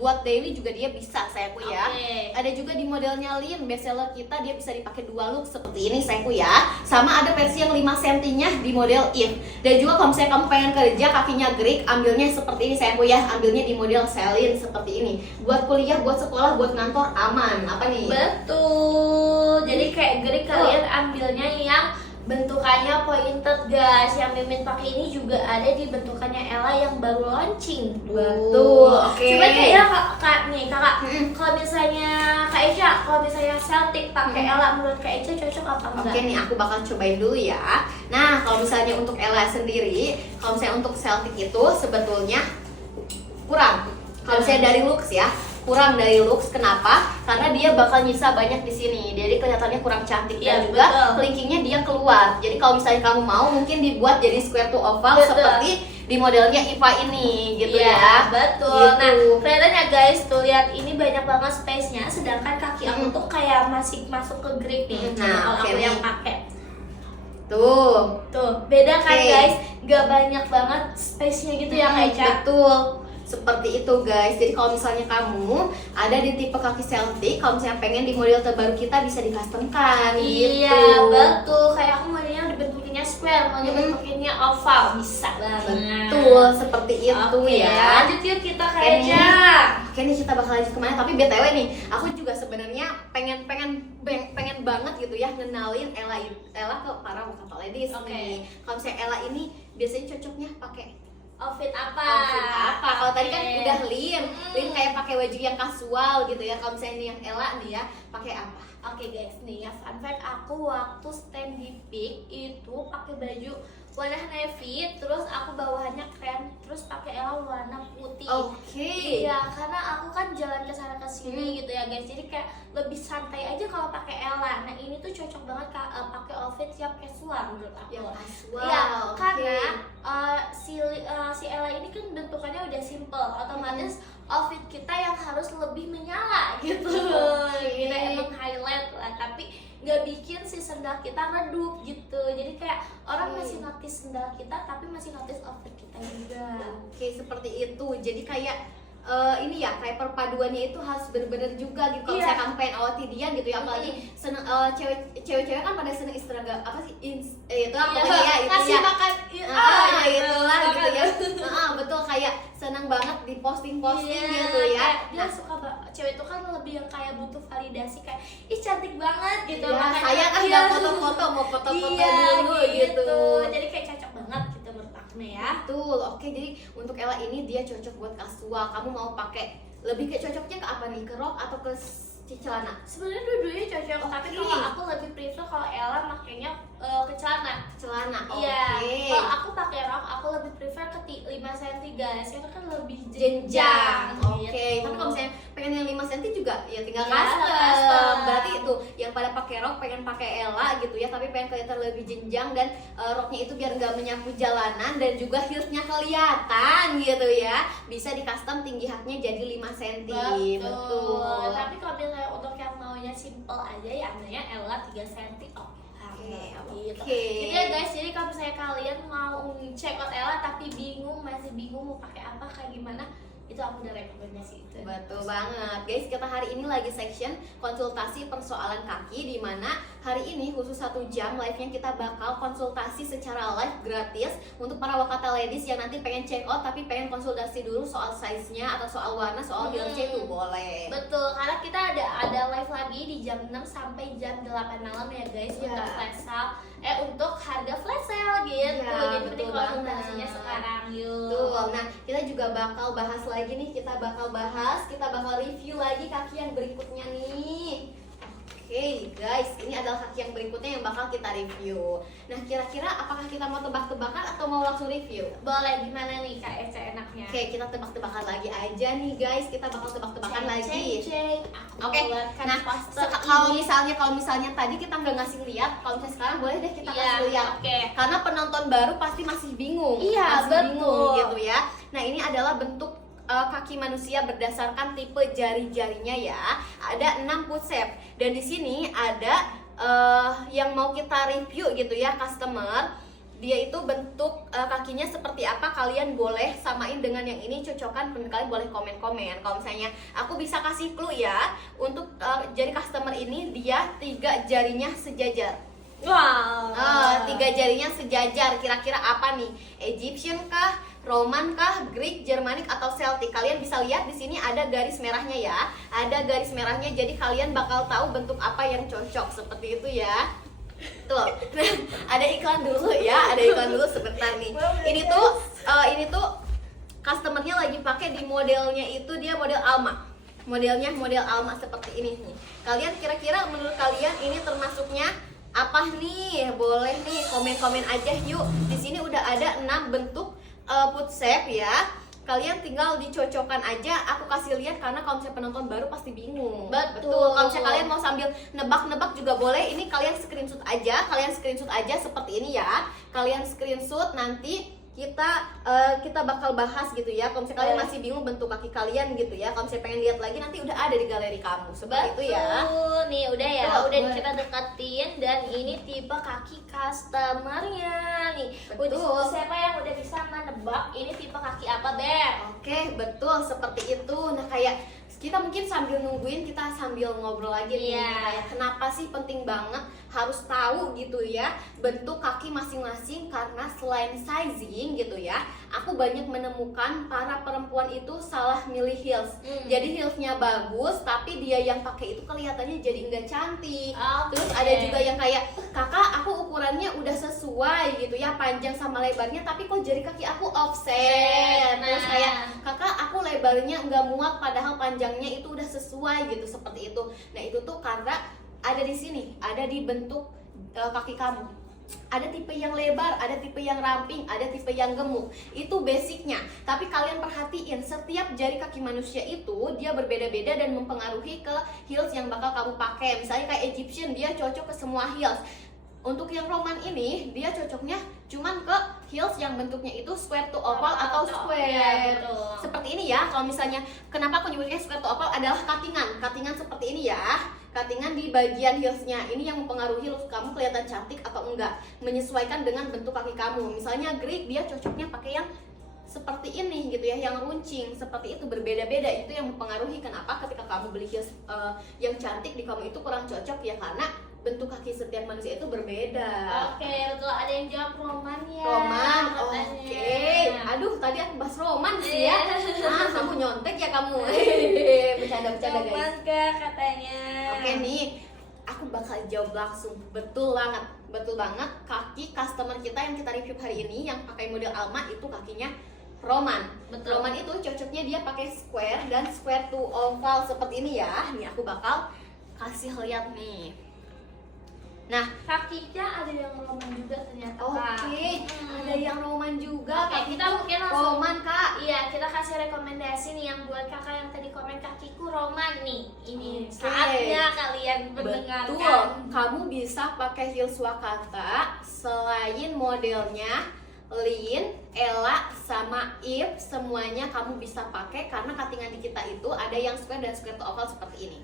Buat daily juga dia bisa sayangku ya. Oke. Ada juga di modelnya Lin, bestseller kita, dia bisa dipakai 2 look seperti ini sayangku ya. Sama ada versi yang 5 cm-nya di model If. Dan juga kalau misalnya kamu pengen kerja kakinya Greek, ambilnya seperti ini sayangku ya. Ambilnya di model Celine seperti ini. Buat kuliah, buat sekolah, buat kantor aman. Apa nih? Betul. Jadi kayak Greek kalian ambilnya yang bentukannya pointed guys. Yang Mimin pakai ini juga ada di bentukannya Ella yang baru launching. Betul, oke. Coba kayak kakak nih kakak. Kalau misalnya Kak Eca, kalau misalnya Celtic pakai Ella, menurut Kak Eca cocok apa enggak? Oke nih, aku bakal cobain dulu ya. Nah, kalau misalnya untuk Ella sendiri, kalau misalnya untuk Celtic itu sebetulnya kurang. Kalau misalnya dari looks ya, kurang dari looks. Kenapa? Karena dia bakal nyisa banyak di sini. Jadi kelihatannya kurang cantik, dan Iya, juga betul. kelingkingnya dia keluar. Jadi kalau misalnya kamu mau, mungkin dibuat jadi square to oval Betul. seperti di modelnya Iva ini gitu Iya, ya. betul. Gitu. Nah, kelihatan ya guys, tuh lihat ini banyak banget space-nya, sedangkan kaki aku tuh kayak masih masuk ke grip nih. Nah, Kalau oke aku yang nih. pakai. Tuh. Tuh, beda kan Oke. guys? Gak banyak banget space-nya gitu ya Kak Eca. Betul. Seperti itu guys. Jadi kalau misalnya kamu ada di tipe kaki Celtic, kalau misalnya pengen di model terbaru kita bisa di-customkan gitu. Iya, betul. Kayak aku modelnya dibentukinnya square, mau dibentukinnya oval, bisa banget. Betul, seperti itu Oke, ya. lanjut yuk kita Kak Oke nih. Eca. Oke nih, kita bakal lanjut kemana? Tapi BTW nih, aku juga sebenarnya pengen banget gitu ya ngenalin Ella ke para wakata ladies Oke. nih. Kalau misalnya Ella ini biasanya cocoknya pakai Outfit apa? outfit apa? Kalau tadi kan Oke. udah Lin kayak pakai baju yang kasual gitu ya. Kalau misalnya ini yang Ella nih ya, pakai apa? Oke guys, nih ya fun fact, aku waktu stand di Peak itu pakai baju warna navy, terus aku bawahannya krem, terus pakai Ella warna putih. Oke. Iya, karena aku kan jalan ke sana ke sini gitu ya guys. Jadi kayak lebih santai aja kalau pakai Ella. Nah, ini ini tuh cocok banget pakai outfit yang casual menurut aku. Yang casual, Iya, oke. karena si Ella ini kan bentukannya udah simple, otomatis outfit kita yang harus lebih menyala gitu. Kita emang highlight lah, tapi nggak bikin si sendal kita redup gitu. Jadi kayak orang masih notice sendal kita, tapi masih notice outfit kita juga. Oke, seperti itu. Jadi kayak ini ya, kayak perpaduannya itu harus bener-bener juga gitu. Kalau Iya. misalnya kamu pengen awatidian gitu ya, apalagi seneng cewek-cewek kan pada seneng Instagram apa sih itu lah pokoknya ya itu ngasih ya. makan Itulah gitu makan. ya. Betul, kayak seneng banget di posting-posting Iya, gitu ya. kayak dia suka cewek itu kan lebih yang kayak butuh validasi, kayak ih cantik banget gitu. Ya, makanya saya kan iya. nggak foto-foto, mau foto-foto Iya, dulu gitu. Jadi kayak cocok banget gitu menurut aku nih ya. Betul, oke. Jadi untuk Ella ini dia cocok buat casual. Kamu mau pakai lebih ke cocoknya ke apa nih? Ke rok atau ke celana? Sebenarnya dua-duanya cocok, tapi Oke. kalau aku lebih prefer kalau Ella makainya ke celana. Celana, oke. Iya, kalau aku pakai rok, aku lebih prefer ke 5 cm guys, karena kan lebih Jenjang, oke. gitu. Tapi kalau misalnya pengen yang 5 cm juga, ya tinggal Iya, custom. custom. Berarti itu yang pada pakai rok pengen pakai Ella gitu ya, tapi pengen kelihatan lebih jenjang dan roknya itu biar nggak menyapu jalanan dan juga heelsnya kelihatan gitu ya. Bisa di custom tinggi haknya jadi 5 cm. Betul. Tapi kalau misalnya untuk yang maunya simple aja ya ambilnya Ella 3 cm. Gitu. Oke. Gitu ya guys, jadi kalau misalnya kalian mau check out Ella tapi masih bingung mau pakai apa kayak gimana, itu aku udah rekomendasi itu. Betul banget guys, kita hari ini lagi section konsultasi persoalan kaki, di mana hari ini khusus 1 jam live-nya kita bakal konsultasi secara live gratis untuk para Wakata ladies yang nanti pengen check out tapi pengen konsultasi dulu soal size-nya atau soal warna, soal heelsnya itu boleh. Betul, karena kita ada live lagi di jam 6 sampai jam 8 malam ya guys. Iya. Untuk flash sale, untuk harga flash sale gitu. Iya, Jadi betul penting konsultasinya banget. sekarang yuk. Betul. Nah, kita juga bakal bahas lagi nih, kita bakal review lagi kaki yang berikutnya nih. Oke guys, ini adalah kaki yang berikutnya yang bakal kita review. Nah, kira-kira apakah kita mau tebak-tebakan atau mau langsung review? Boleh, gimana nih Kak Ece enaknya? Oke, kita tebak-tebakan lagi aja nih guys. Kita bakal tebak-tebakan lagi. Aku Oke, keluarkan nah poster kalau ini. misalnya tadi kita nggak ngasih lihat, kalau misalnya sekarang boleh deh kita Iya, kasih lihat. oke. Karena penonton baru pasti masih bingung, Iya, masih bingung betul. gitu ya. Nah, ini adalah bentuk kaki manusia berdasarkan tipe jari-jarinya ya. Ada 6 foot shape dan di sini ada yang mau kita review gitu ya, customer. Dia itu bentuk kakinya seperti apa, kalian boleh samain dengan yang ini, cocokkan, kalian boleh komen-komen. Kalau misalnya aku bisa kasih clue ya, untuk jari customer ini dia 3 jarinya sejajar. Wow. 3 jarinya sejajar, kira-kira apa nih? Egyptian kah, Roman kah, Greek, Germanic atau Celtic? Kalian bisa lihat di sini ada garis merahnya ya. Ada garis merahnya, jadi kalian bakal tahu bentuk apa yang cocok, seperti itu ya. Tuh. Nah, ada iklan dulu ya, ada iklan dulu sebentar nih. Ini tuh customernya lagi pakai di modelnya itu, dia model Alma. Modelnya model Alma seperti ini nih. Kalian kira-kira menurut kalian ini termasuknya apa nih? Boleh nih komen-komen aja yuk. Di sini udah ada 6 bentuk foot shape ya. Kalian tinggal dicocokkan aja. Aku kasih lihat karena kalau misalnya penonton baru pasti bingung. Betul. Kalau misalnya kalian mau sambil nebak-nebak juga boleh. Ini kalian screenshot aja seperti ini ya. Kalian screenshot, nanti kita bakal bahas gitu ya. Kalau misalnya kalian masih bingung bentuk kaki kalian gitu ya, kalau misalnya pengen lihat lagi nanti udah ada di galeri kamu seperti itu ya. Nih udah ya, Tuh, udah boleh. kita deketin dan ini tipe kaki customernya nih. Betul. Siapa yang udah bisa menebak ini tipe kaki apa, Beb? Oke, betul seperti itu. Nah, kayak kita mungkin sambil nungguin, kita sambil ngobrol lagi nih. Iya. Kayak kenapa sih penting banget harus tahu gitu ya bentuk kaki masing-masing, karena selain sizing gitu ya, aku banyak menemukan para perempuan itu salah milih heels. Jadi heelsnya bagus tapi dia yang pakai itu kelihatannya jadi nggak cantik. Oke. Terus ada juga yang kayak, kakak aku ukurannya udah sesuai gitu ya, panjang sama lebarnya, tapi kok jari kaki aku offset. Terus Nah. kayak, kakak aku lebarnya nggak muat padahal panjangnya itu udah sesuai gitu, seperti itu. Nah, itu tuh karena ada di sini, ada di bentuk kaki kamu. ada tipe yang lebar, ada tipe yang ramping, ada tipe yang gemuk. Itu basicnya. Tapi kalian perhatiin, setiap jari kaki manusia itu dia berbeda-beda dan mempengaruhi ke heels yang bakal kamu pakai. Misalnya kayak Egyptian, dia cocok ke semua heels. Untuk yang Roman ini, dia cocoknya cuman ke heels yang bentuknya itu square to oval atau square. Iya, betul. Seperti ini ya. Kalau misalnya, kenapa aku nyebutnya square to oval adalah cuttingan. Cuttingan seperti ini ya. Cuttingan di bagian heelsnya. Ini yang mempengaruhi look kamu kelihatan cantik atau enggak. Menyesuaikan dengan bentuk kaki kamu. Misalnya Greek, dia cocoknya pakai yang seperti ini gitu ya, yang runcing. Seperti itu, berbeda-beda. Itu yang mempengaruhi kenapa ketika kamu beli heels yang cantik di kamu itu kurang cocok ya, karena bentuk kaki setiap manusia itu berbeda. Oke, betul. Ada yang jawab Roman ya. Roman, katanya. oke. Aduh, tadi aku bahas Roman sih ya. Ah, kamu nyontek ya kamu. Bercanda-bercanda guys. Roman kah katanya. Oke nih, aku bakal jawab langsung. Betul banget, betul banget. Kaki customer kita yang kita review hari ini yang pakai model Alma itu kakinya Roman. Betul. Roman itu cocoknya dia pakai square dan square to oval seperti ini ya. Nih aku bakal kasih lihat nih. Nah, Kakinya ada yang Roman juga ternyata. oke, Kak. ada yang Roman juga. Oke, Kaki kita mungkin langsung Roman kak. Iya, kita kasih rekomendasi nih yang buat kakak yang tadi komen kakiku Roman nih. Ini Oke. saatnya kalian mendengarkan. Betul, kamu bisa pakai heels Wakata selain modelnya Lin, Ella, sama Eve, semuanya kamu bisa pakai karena cuttingan di kita itu ada yang square dan square to oval seperti ini.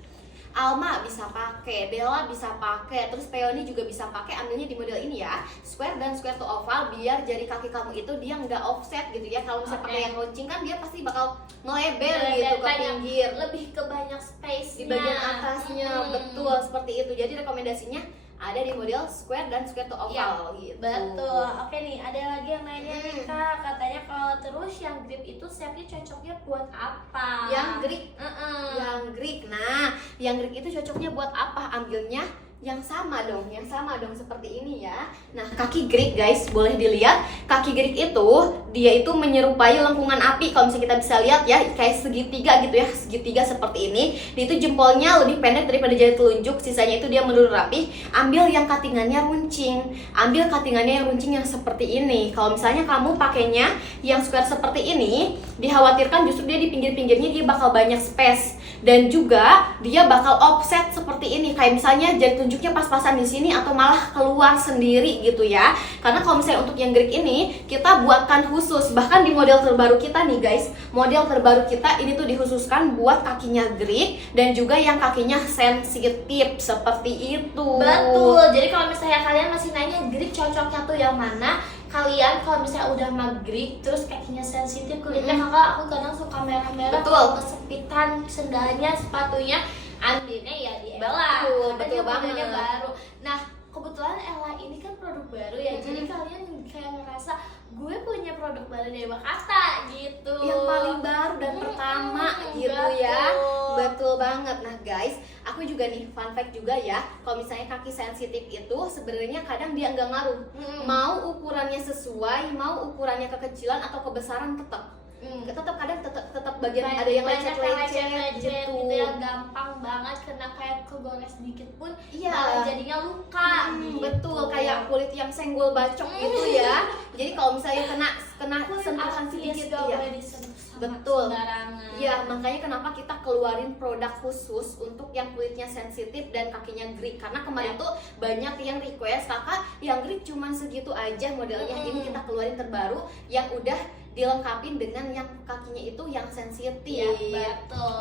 Alma bisa pakai, Bella bisa pakai, terus Peony juga bisa pakai. Ambilnya di model ini ya, square dan square to oval, biar jari kaki kamu itu dia nggak offset gitu ya. Kalau misalnya pakai yang runcing kan dia pasti bakal ngeleber gitu ke banyak, pinggir, lebih ke banyak space di bagian atasnya. Betul seperti itu. Jadi rekomendasinya ada di model square dan square to oval gitu. Betul. Oke nih, ada lagi yang nanya nih Kak, katanya kalau terus yang grip itu shape-nya cocoknya buat apa? Yang Greek, Yang yang Greek. Nah, yang Greek itu cocoknya buat apa? Ambilnya yang sama dong seperti ini ya. Nah, kaki Greek guys, boleh dilihat. Kaki Greek itu dia itu menyerupai lengkungan api. Kalau misalnya kita bisa lihat ya, kayak segitiga gitu ya, segitiga seperti ini. Dia itu jempolnya lebih pendek daripada jari telunjuk, sisanya itu dia menurun rapi. Ambil yang cuttingannya runcing. Ambil cuttingannya yang runcing yang seperti ini. Kalau misalnya kamu pakainya yang square seperti ini, dikhawatirkan justru dia di pinggir-pinggirnya dia bakal banyak space. Dan juga dia bakal offset seperti ini, kayak misalnya jari telunjuknya pas-pasan di sini atau malah keluar sendiri gitu ya. Karena kalau misalnya untuk yang Greek ini kita buatkan khusus, bahkan di model terbaru kita nih guys, model terbaru kita ini tuh dikhususkan buat kakinya Greek dan juga yang kakinya sensitif seperti itu. betul. Jadi kalau misalnya kalian masih nanya Greek cocoknya tuh yang mana, kalian kalau misalnya udah magrik terus kakinya sensitif kulitnya, kakak aku kadang suka merah-merah, Betul. kalau kesepitan sendalnya sepatunya, ambilnya ya di Ella. Betul, Karena betul dia modelnya banget. baru. Nah, kebetulan Ella ini kan produk baru ya, jadi kalian kayak ngerasa gue punya produk baru dari Wakata gitu. Yang paling baru dan pertama gitu ya. betul. Betul banget. Nah guys, aku juga nih fun fact juga ya, kalau misalnya kaki sensitif itu sebenarnya kadang dia nggak ngaruh. Mau ukurannya sesuai, mau ukurannya kekecilan atau kebesaran tetap. Tetap kadang tetap bagian ada yang lecet-lecet gitu. gitu ya, gampang banget kena kayak kegores sedikit pun Iya. malah jadinya luka. Betul, kayak kulit yang senggol bacok gitu ya. Jadi kalau misalnya kena sentuhan sedikit ya. Betul. Ya, makanya kenapa kita keluarin produk khusus untuk yang kulitnya sensitif dan kakinya Greek. Karena kemarin tuh banyak yang request, kakak yang Greek cuman segitu aja modelnya. Ini kita keluarin terbaru yang udah dilengkapin dengan yang kakinya itu yang sensitif.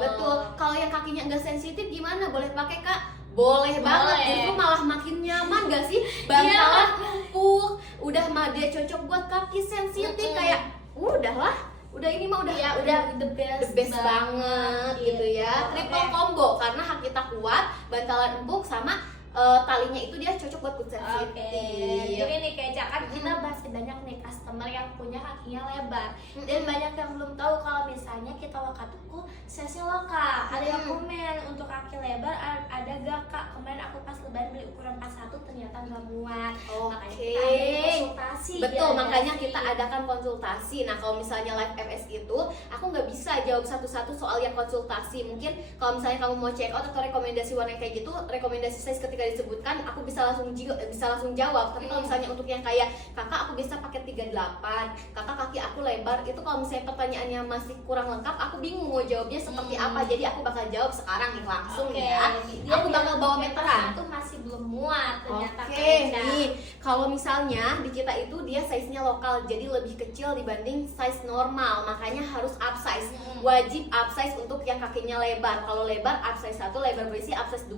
Betul. Kalau yang kakinya nggak sensitif gimana? Boleh pakai kak? Boleh banget. Justru malah makin nyaman gak sih? Bantalan empuk. Udah mah dia cocok buat kaki sensitif kayak udahlah. Udah ini mah udah the best banget gitu ya. Triple combo karena hak kita kuat, bantalan empuk sama talinya itu dia cocok buat kulit sensitif. Oke, jadi nih kayak Cak, kan kita bahas banyak nih customer yang punya kakinya lebar. Dan banyak yang belum tahu kalau misalnya kita wakatuku size-nya loh kak. Ada yang komen untuk kaki lebar ada gak kak? Kemarin aku pas lebaran beli ukuran 41 ternyata gak muat. Makanya kita ada konsultasi. Betul, ya, makanya sih? kita adakan konsultasi. Nah kalau misalnya live MS itu aku nggak bisa jawab satu-satu soal yang konsultasi. Mungkin kalau misalnya kamu mau check out atau rekomendasi warna kayak gitu, rekomendasi size ketika disebutkan aku bisa langsung jawab. Tapi kalau misalnya untuk yang kayak kakak aku bisa pakai 38, kakak kaki aku lebar, itu kalau misalnya pertanyaannya masih kurang lengkap, aku bingung mau jawabnya seperti apa. Jadi aku bakal jawab sekarang nih langsung ya. Aku bakal bawa meteran. Itu masih belum muat ternyata. Nih kalau misalnya di kita itu dia size-nya lokal, jadi lebih kecil dibanding size normal, makanya harus up size. Wajib up size untuk yang kakinya lebar. Kalau lebar up size 1, lebar berisi up size 2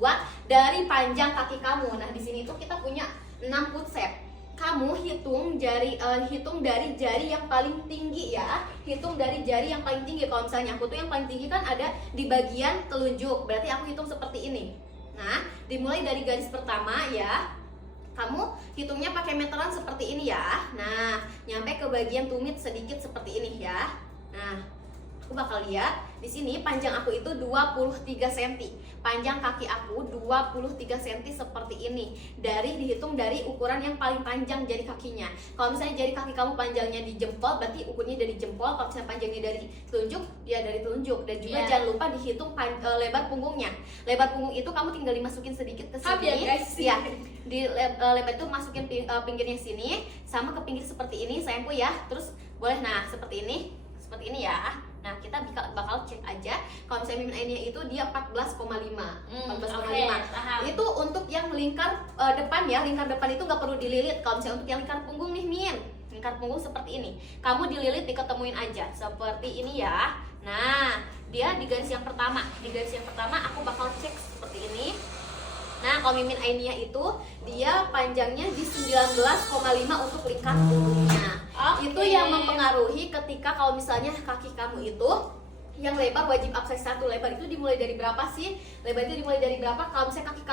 dari panjang kaki kamu. Nah di sini tuh kita punya 6 footstep. Kamu hitung dari jari yang paling tinggi ya. Hitung dari jari yang paling tinggi. Kalau misalnya aku tuh yang paling tinggi kan ada di bagian telunjuk. Berarti aku hitung seperti ini. Nah, dimulai dari garis pertama ya. Kamu hitungnya pakai meteran seperti ini ya. Nah, nyampe ke bagian tumit sedikit seperti ini ya. Nah, aku bakal lihat di sini panjang aku itu 23 cm. Panjang kaki aku 23 cm seperti ini. Dihitung dari ukuran yang paling panjang jari kakinya. Kalau misalnya jari kaki kamu panjangnya di jempol, berarti ukurnya dari jempol. Kalau misalnya panjangnya dari telunjuk, ya dari telunjuk. Dan juga jangan lupa dihitung lebar punggungnya. Lebar punggung itu kamu tinggal dimasukin sedikit ke sini. Ya, di lebar itu masukin pinggirnya sini sama ke pinggir seperti ini sayangku ya. Terus boleh seperti ini ya. Nah kita bakal cek aja kalau misalnya Mimin Ainia itu dia 14,5 itu untuk yang lingkar depan ya. Lingkar depan itu nggak perlu dililit. Kalau misalnya untuk yang lingkar punggung nih Min, lingkar punggung seperti ini, kamu dililit diketemuin aja seperti ini ya. Nah dia di garis yang pertama aku bakal cek seperti ini. Nah kalau Mimin Ainia itu dia panjangnya di 19,5 untuk lingkar punggungnya. Itu yang mempengaruhi ketika kalau misalnya kaki kamu itu yang lebar wajib up size 1. Lebar itu dimulai dari berapa sih? Lebar itu dimulai dari berapa? Kalau misalnya kaki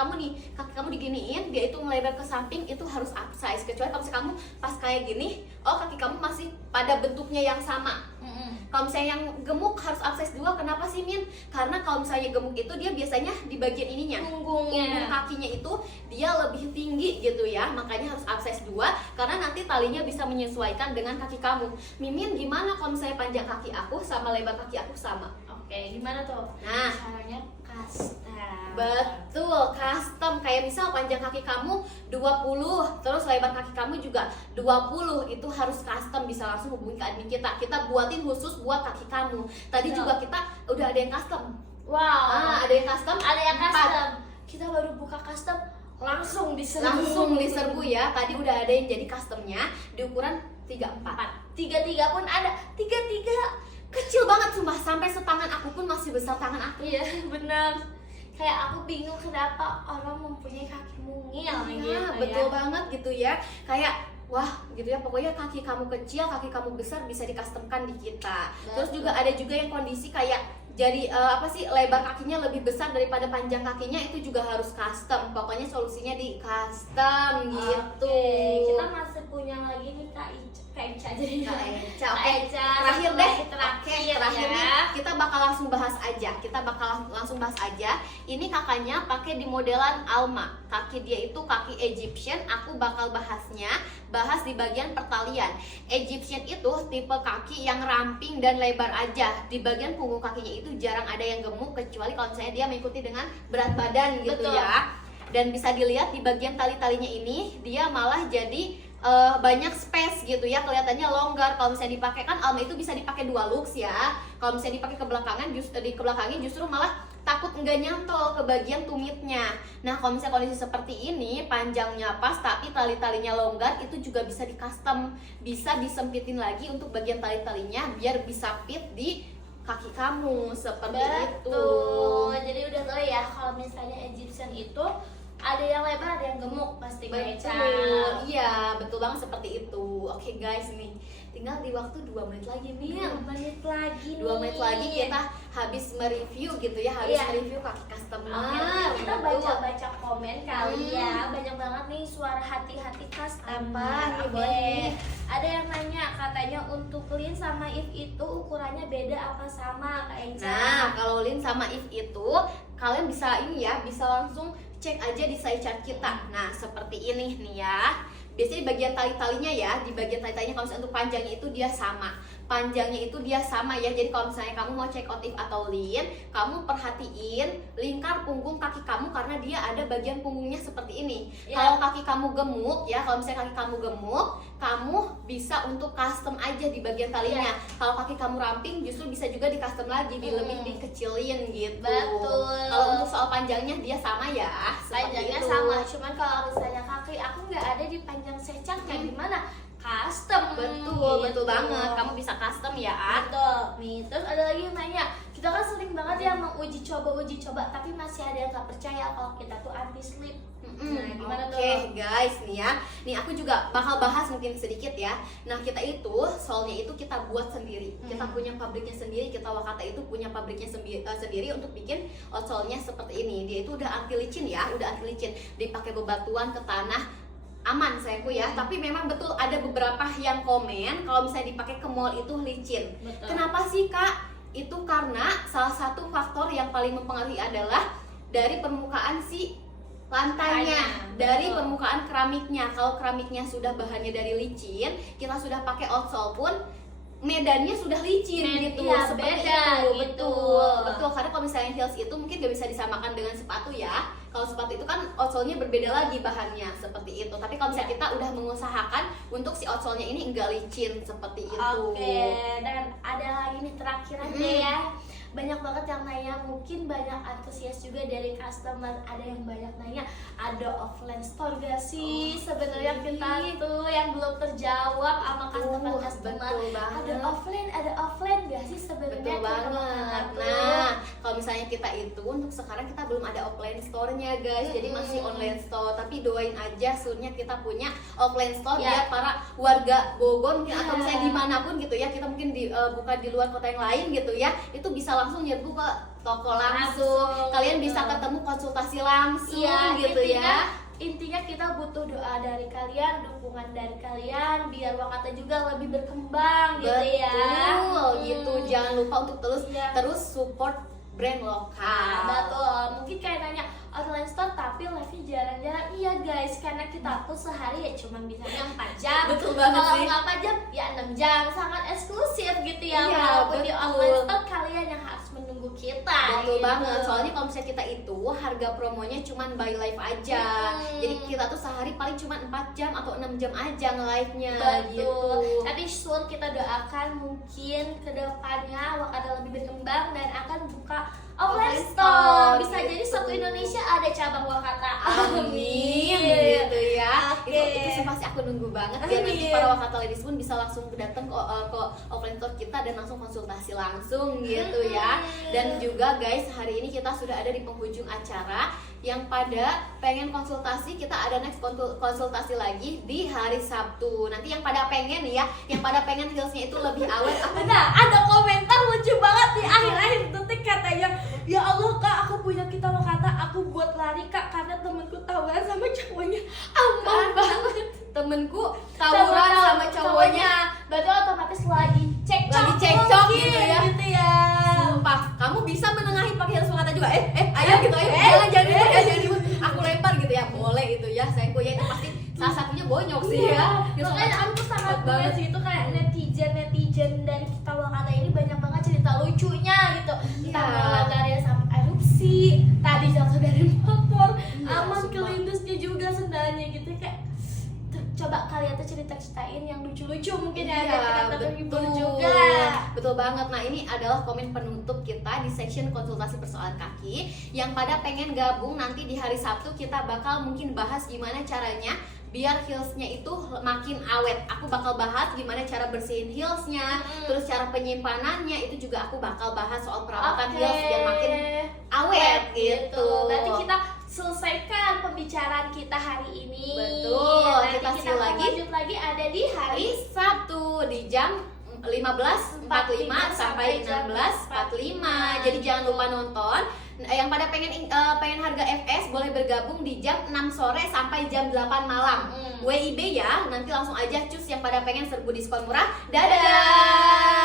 kamu diginiin, dia itu melebar ke samping, itu harus up size. Kecuali kalau misalnya kamu pas kayak gini, kaki kamu masih pada bentuknya yang sama. Kalau misalnya yang gemuk harus up size 2, kenapa sih Min? Karena kalau misalnya gemuk itu dia biasanya di bagian ininya, punggung kakinya itu dia lebih tinggi gitu ya. Makanya harus up size 2 karena nanti talinya bisa menyesuaikan dengan kaki kamu. Mimin gimana kalau misalnya panjang kaki aku sama lebar kaki aku sama? Oke, gimana tuh? Nah, caranya custom. Betul, custom. Kayak misal panjang kaki kamu 20, terus lebar kaki kamu juga 20, itu harus custom. Bisa langsung hubungi ke admin kita buatin khusus buat kaki kamu. Tadi juga kita udah ada yang custom. Wow, ada yang custom, ada yang 4. custom. Kita baru buka custom langsung diserbu ya. Tadi udah ada yang jadi customnya di ukuran 34. 33 pun ada. 33 kecil banget sumpah, sampai setangan aku pun masih besar tangan aku. Iya benar. Kayak aku bingung kenapa orang mempunyai kaki mungil gitu. Betul banget gitu ya. Kayak wah gitu ya, pokoknya kaki kamu kecil, kaki kamu besar bisa dikastemkan di kita. Terus juga ada juga yang kondisi kayak jadi lebar kakinya lebih besar daripada panjang kakinya, itu juga harus custom. Pokoknya solusinya di custom gitu. Kita masih punya lagi nih Kak Eca jadi terakhir deh. Terakhir nih kita bakal langsung bahas aja. Ini kakaknya pakai di modelan Alma. Kaki dia itu kaki Egyptian. Aku bakal bahas di bagian pertalian. Egyptian itu tipe kaki yang ramping dan lebar aja. Di bagian punggung kakinya itu jarang ada yang gemuk, kecuali kalau misalnya dia mengikuti dengan berat badan gitu. Betul. Ya. Dan bisa dilihat di bagian tali-talinya ini dia malah jadi banyak space gitu ya, kelihatannya longgar. Kalau misalnya dipakai kan Alma itu bisa dipakai 2 looks ya. Kalau misalnya dipakai ke belakangnya justru malah takut nggak nyantol ke bagian tumitnya. Nah kalau misalnya kondisi seperti ini, panjangnya pas tapi tali-talinya longgar, itu juga bisa di custom, bisa disempitin lagi untuk bagian tali-talinya biar bisa fit di kaki kamu seperti itu. Jadi udah tahu ya kalau misalnya Egyptian itu Ada yang lebar, ada yang gemuk pasti Beca. Betul, iya betul banget seperti itu. Oke guys, nih tinggal di waktu 2 menit lagi nih. 2 menit lagi 2 menit lagi kita habis mereview gitu ya, habis Iya. mereview kaki customer. Oke, kita gitu. baca-baca komen kali ya. Banyak banget nih suara hati-hati customer. Apa nih, Oke. boleh nih. Ada yang nanya katanya untuk Lin sama If itu ukurannya beda apa sama Kak Eca? Nah, kalau Lin sama If itu kalian bisa ini ya, bisa langsung cek aja di size chart kita. Nah, seperti ini nih ya. Biasanya di bagian tali-talinya ya, di bagian tali-talinya kalau misalnya untuk panjangnya itu dia sama. Panjangnya itu dia sama ya. Jadi kalau misalnya kamu mau check out If atau Lin, kamu perhatiin lingkar punggung kaki kamu karena dia ada bagian punggungnya seperti ini. Ya. Kalau kaki kamu gemuk ya, kalau misalnya kaki kamu gemuk, kamu bisa untuk custom aja di bagian talinya. Kalau kaki kamu ramping justru bisa juga di custom lagi, lebih dikecilin gitu. Betul. Kalau untuk soal panjangnya dia sama ya. seperti Panjangnya itu. sama, cuman kalau misalnya kaki aku nggak ada di panjang secangnya gimana? Custom. Betul, betul gitu. banget. Kamu bisa custom ya. Betul. Nih, terus ada lagi yang nanya, kita kan sering banget ya uji coba, tapi masih ada yang nggak percaya kalau kita tuh anti slip. Nah, gimana Oke tuh? guys, nih ya. Nih aku juga bakal bahas mungkin sedikit ya. Nah, kita itu solnya itu kita buat sendiri. Kita punya pabriknya sendiri. Kita Wakata itu punya pabriknya sendiri untuk bikin outsole-nya seperti ini. Dia itu udah anti licin ya, udah anti licin. Dipakai bebatuan ke tanah aman sayangku ya. Tapi memang betul ada beberapa yang komen kalau misalnya dipakai ke mall itu licin. Betul. Kenapa sih Kak? Itu karena salah satu faktor yang paling mempengaruhi adalah dari permukaan si lantainya, dari betul. permukaan keramiknya. Kalau keramiknya sudah bahannya dari licin, kita sudah pakai outsole pun medannya sudah licin gitu. Iya, Seperti beda itu. gitu. Betul, karena kalau misalnya heels itu mungkin gak bisa disamakan dengan sepatu ya. Kalau sepatu itu kan outsole-nya berbeda lagi bahannya, seperti itu. Tapi kalau misalnya kita udah mengusahakan untuk si outsole-nya ini enggak licin seperti itu. Oke, dan ada lagi nih terakhir aja ya. Banyak banget yang nanya, mungkin banyak antusias juga dari customer. Ada yang banyak nanya, ada offline store gak sih? Sebenarnya kita tuh yang belum terjawab sama customer. Betul banget. Ada offline gak sih sebenarnya? Betul kita banget. makanan tuh? Nah, kalau misalnya kita itu untuk sekarang kita belum ada offline store-nya guys. Jadi masih online store. Tapi doain aja soon-nya kita punya offline store Ya. biar para warga Bogor mungkin atau Ya. misalnya dimanapun gitu ya. Kita mungkin bukan di luar kota yang lain gitu ya. Itu bisa langsung nyerbu ke toko langsung. Kalian bisa ketemu konsultasi langsung Iya, gitu ya. intinya kita butuh doa dari kalian, dukungan dari kalian biar Wakata juga lebih berkembang gitu ya. Betul gitu. Jangan lupa untuk Iya. terus support brand lokal. Betul, mungkin kayak nanya online store tapi live-nya jarang-jarang. Iya guys, karena kita tuh sehari ya cuma bisa 4 jam. Betul banget Kalau sih. nggak 4 jam ya 6 jam, sangat eksklusif gitu ya. Iya, Walaupun di betul. online store kalian yang harus menunggu kita. Betul gitu. banget, soalnya kalau misalnya kita itu harga promonya cuma by live aja. Jadi kita tuh sehari paling cuma 4 jam atau 6 jam aja nge-live-nya Betul. gitu. Tapi soon kita doakan mungkin kedepannya Wakata lebih berkembang dan akan buka offline Offline store. store, Bisa gitu. jadi satu Indonesia ada cabang Wakata. Amin gitu ya. Oke. Itu pasti aku nunggu banget ya nanti Amin. para Wakata Ladies pun bisa langsung datang ke offline store kita dan langsung konsultasi langsung gitu ya. Dan juga guys, hari ini kita sudah ada di penghujung acara. Yang pada pengen konsultasi, kita ada next konsultasi lagi di hari Sabtu. Nanti yang pada pengen ya, yang pada pengen heelsnya itu lebih awet. Nah, ada komentar lucu banget di akhir-akhir detik katanya, ya Allah kak, aku punya kita Wakata, aku buat lari kak karena temenku tawuran sama cowoknya. Aman banget. Temenku tawuran sama cowoknya, berarti otomatis lagi cekcok cekcok mungkin, gitu ya. gitu ya. Sumpah, kamu bisa menengahi pakai heels Wakata juga. Ayo gitu, ayo. Jangan ribut ya, jangan ribut. Aku lempar gitu ya, boleh gitu ya. Sayangku ya, itu pasti salah satunya bonyok sih ya. Heels Makanya Wakata aku sangat banget. banget sih itu kayak netizen dari kita Wakata ini banyak banget cerita lucunya gitu. Iya. Entah melanggarnya sampai erupsi, tadi jatuh dari motor, Iya, aman sumpah. kelindusnya juga sendalnya gitu kayak coba kalian tuh cerita-ceritain yang lucu-lucu mungkin ya biar kita terhibur juga. Betul banget. Nah, ini adalah komen penutup kita di section konsultasi persoalan kaki. Yang pada pengen gabung nanti di hari Sabtu kita bakal mungkin bahas gimana caranya biar heelsnya itu makin awet. Aku bakal bahas gimana cara bersihin heelsnya, terus cara penyimpanannya itu juga aku bakal bahas soal perawatan heels biar makin awet gitu. Berarti kita selesaikan pembicaraan kita hari ini. Betul, Nanti kita kita see akan lagi lanjut lagi ada di hari hari Sabtu di jam 15.45 sampai 16.45. Jadi jangan lupa nonton. Yang pada pengen harga FS boleh bergabung di jam 6 sore sampai jam 8 malam. WIB ya, nanti langsung aja cus yang pada pengen serbu diskon murah. Dadah.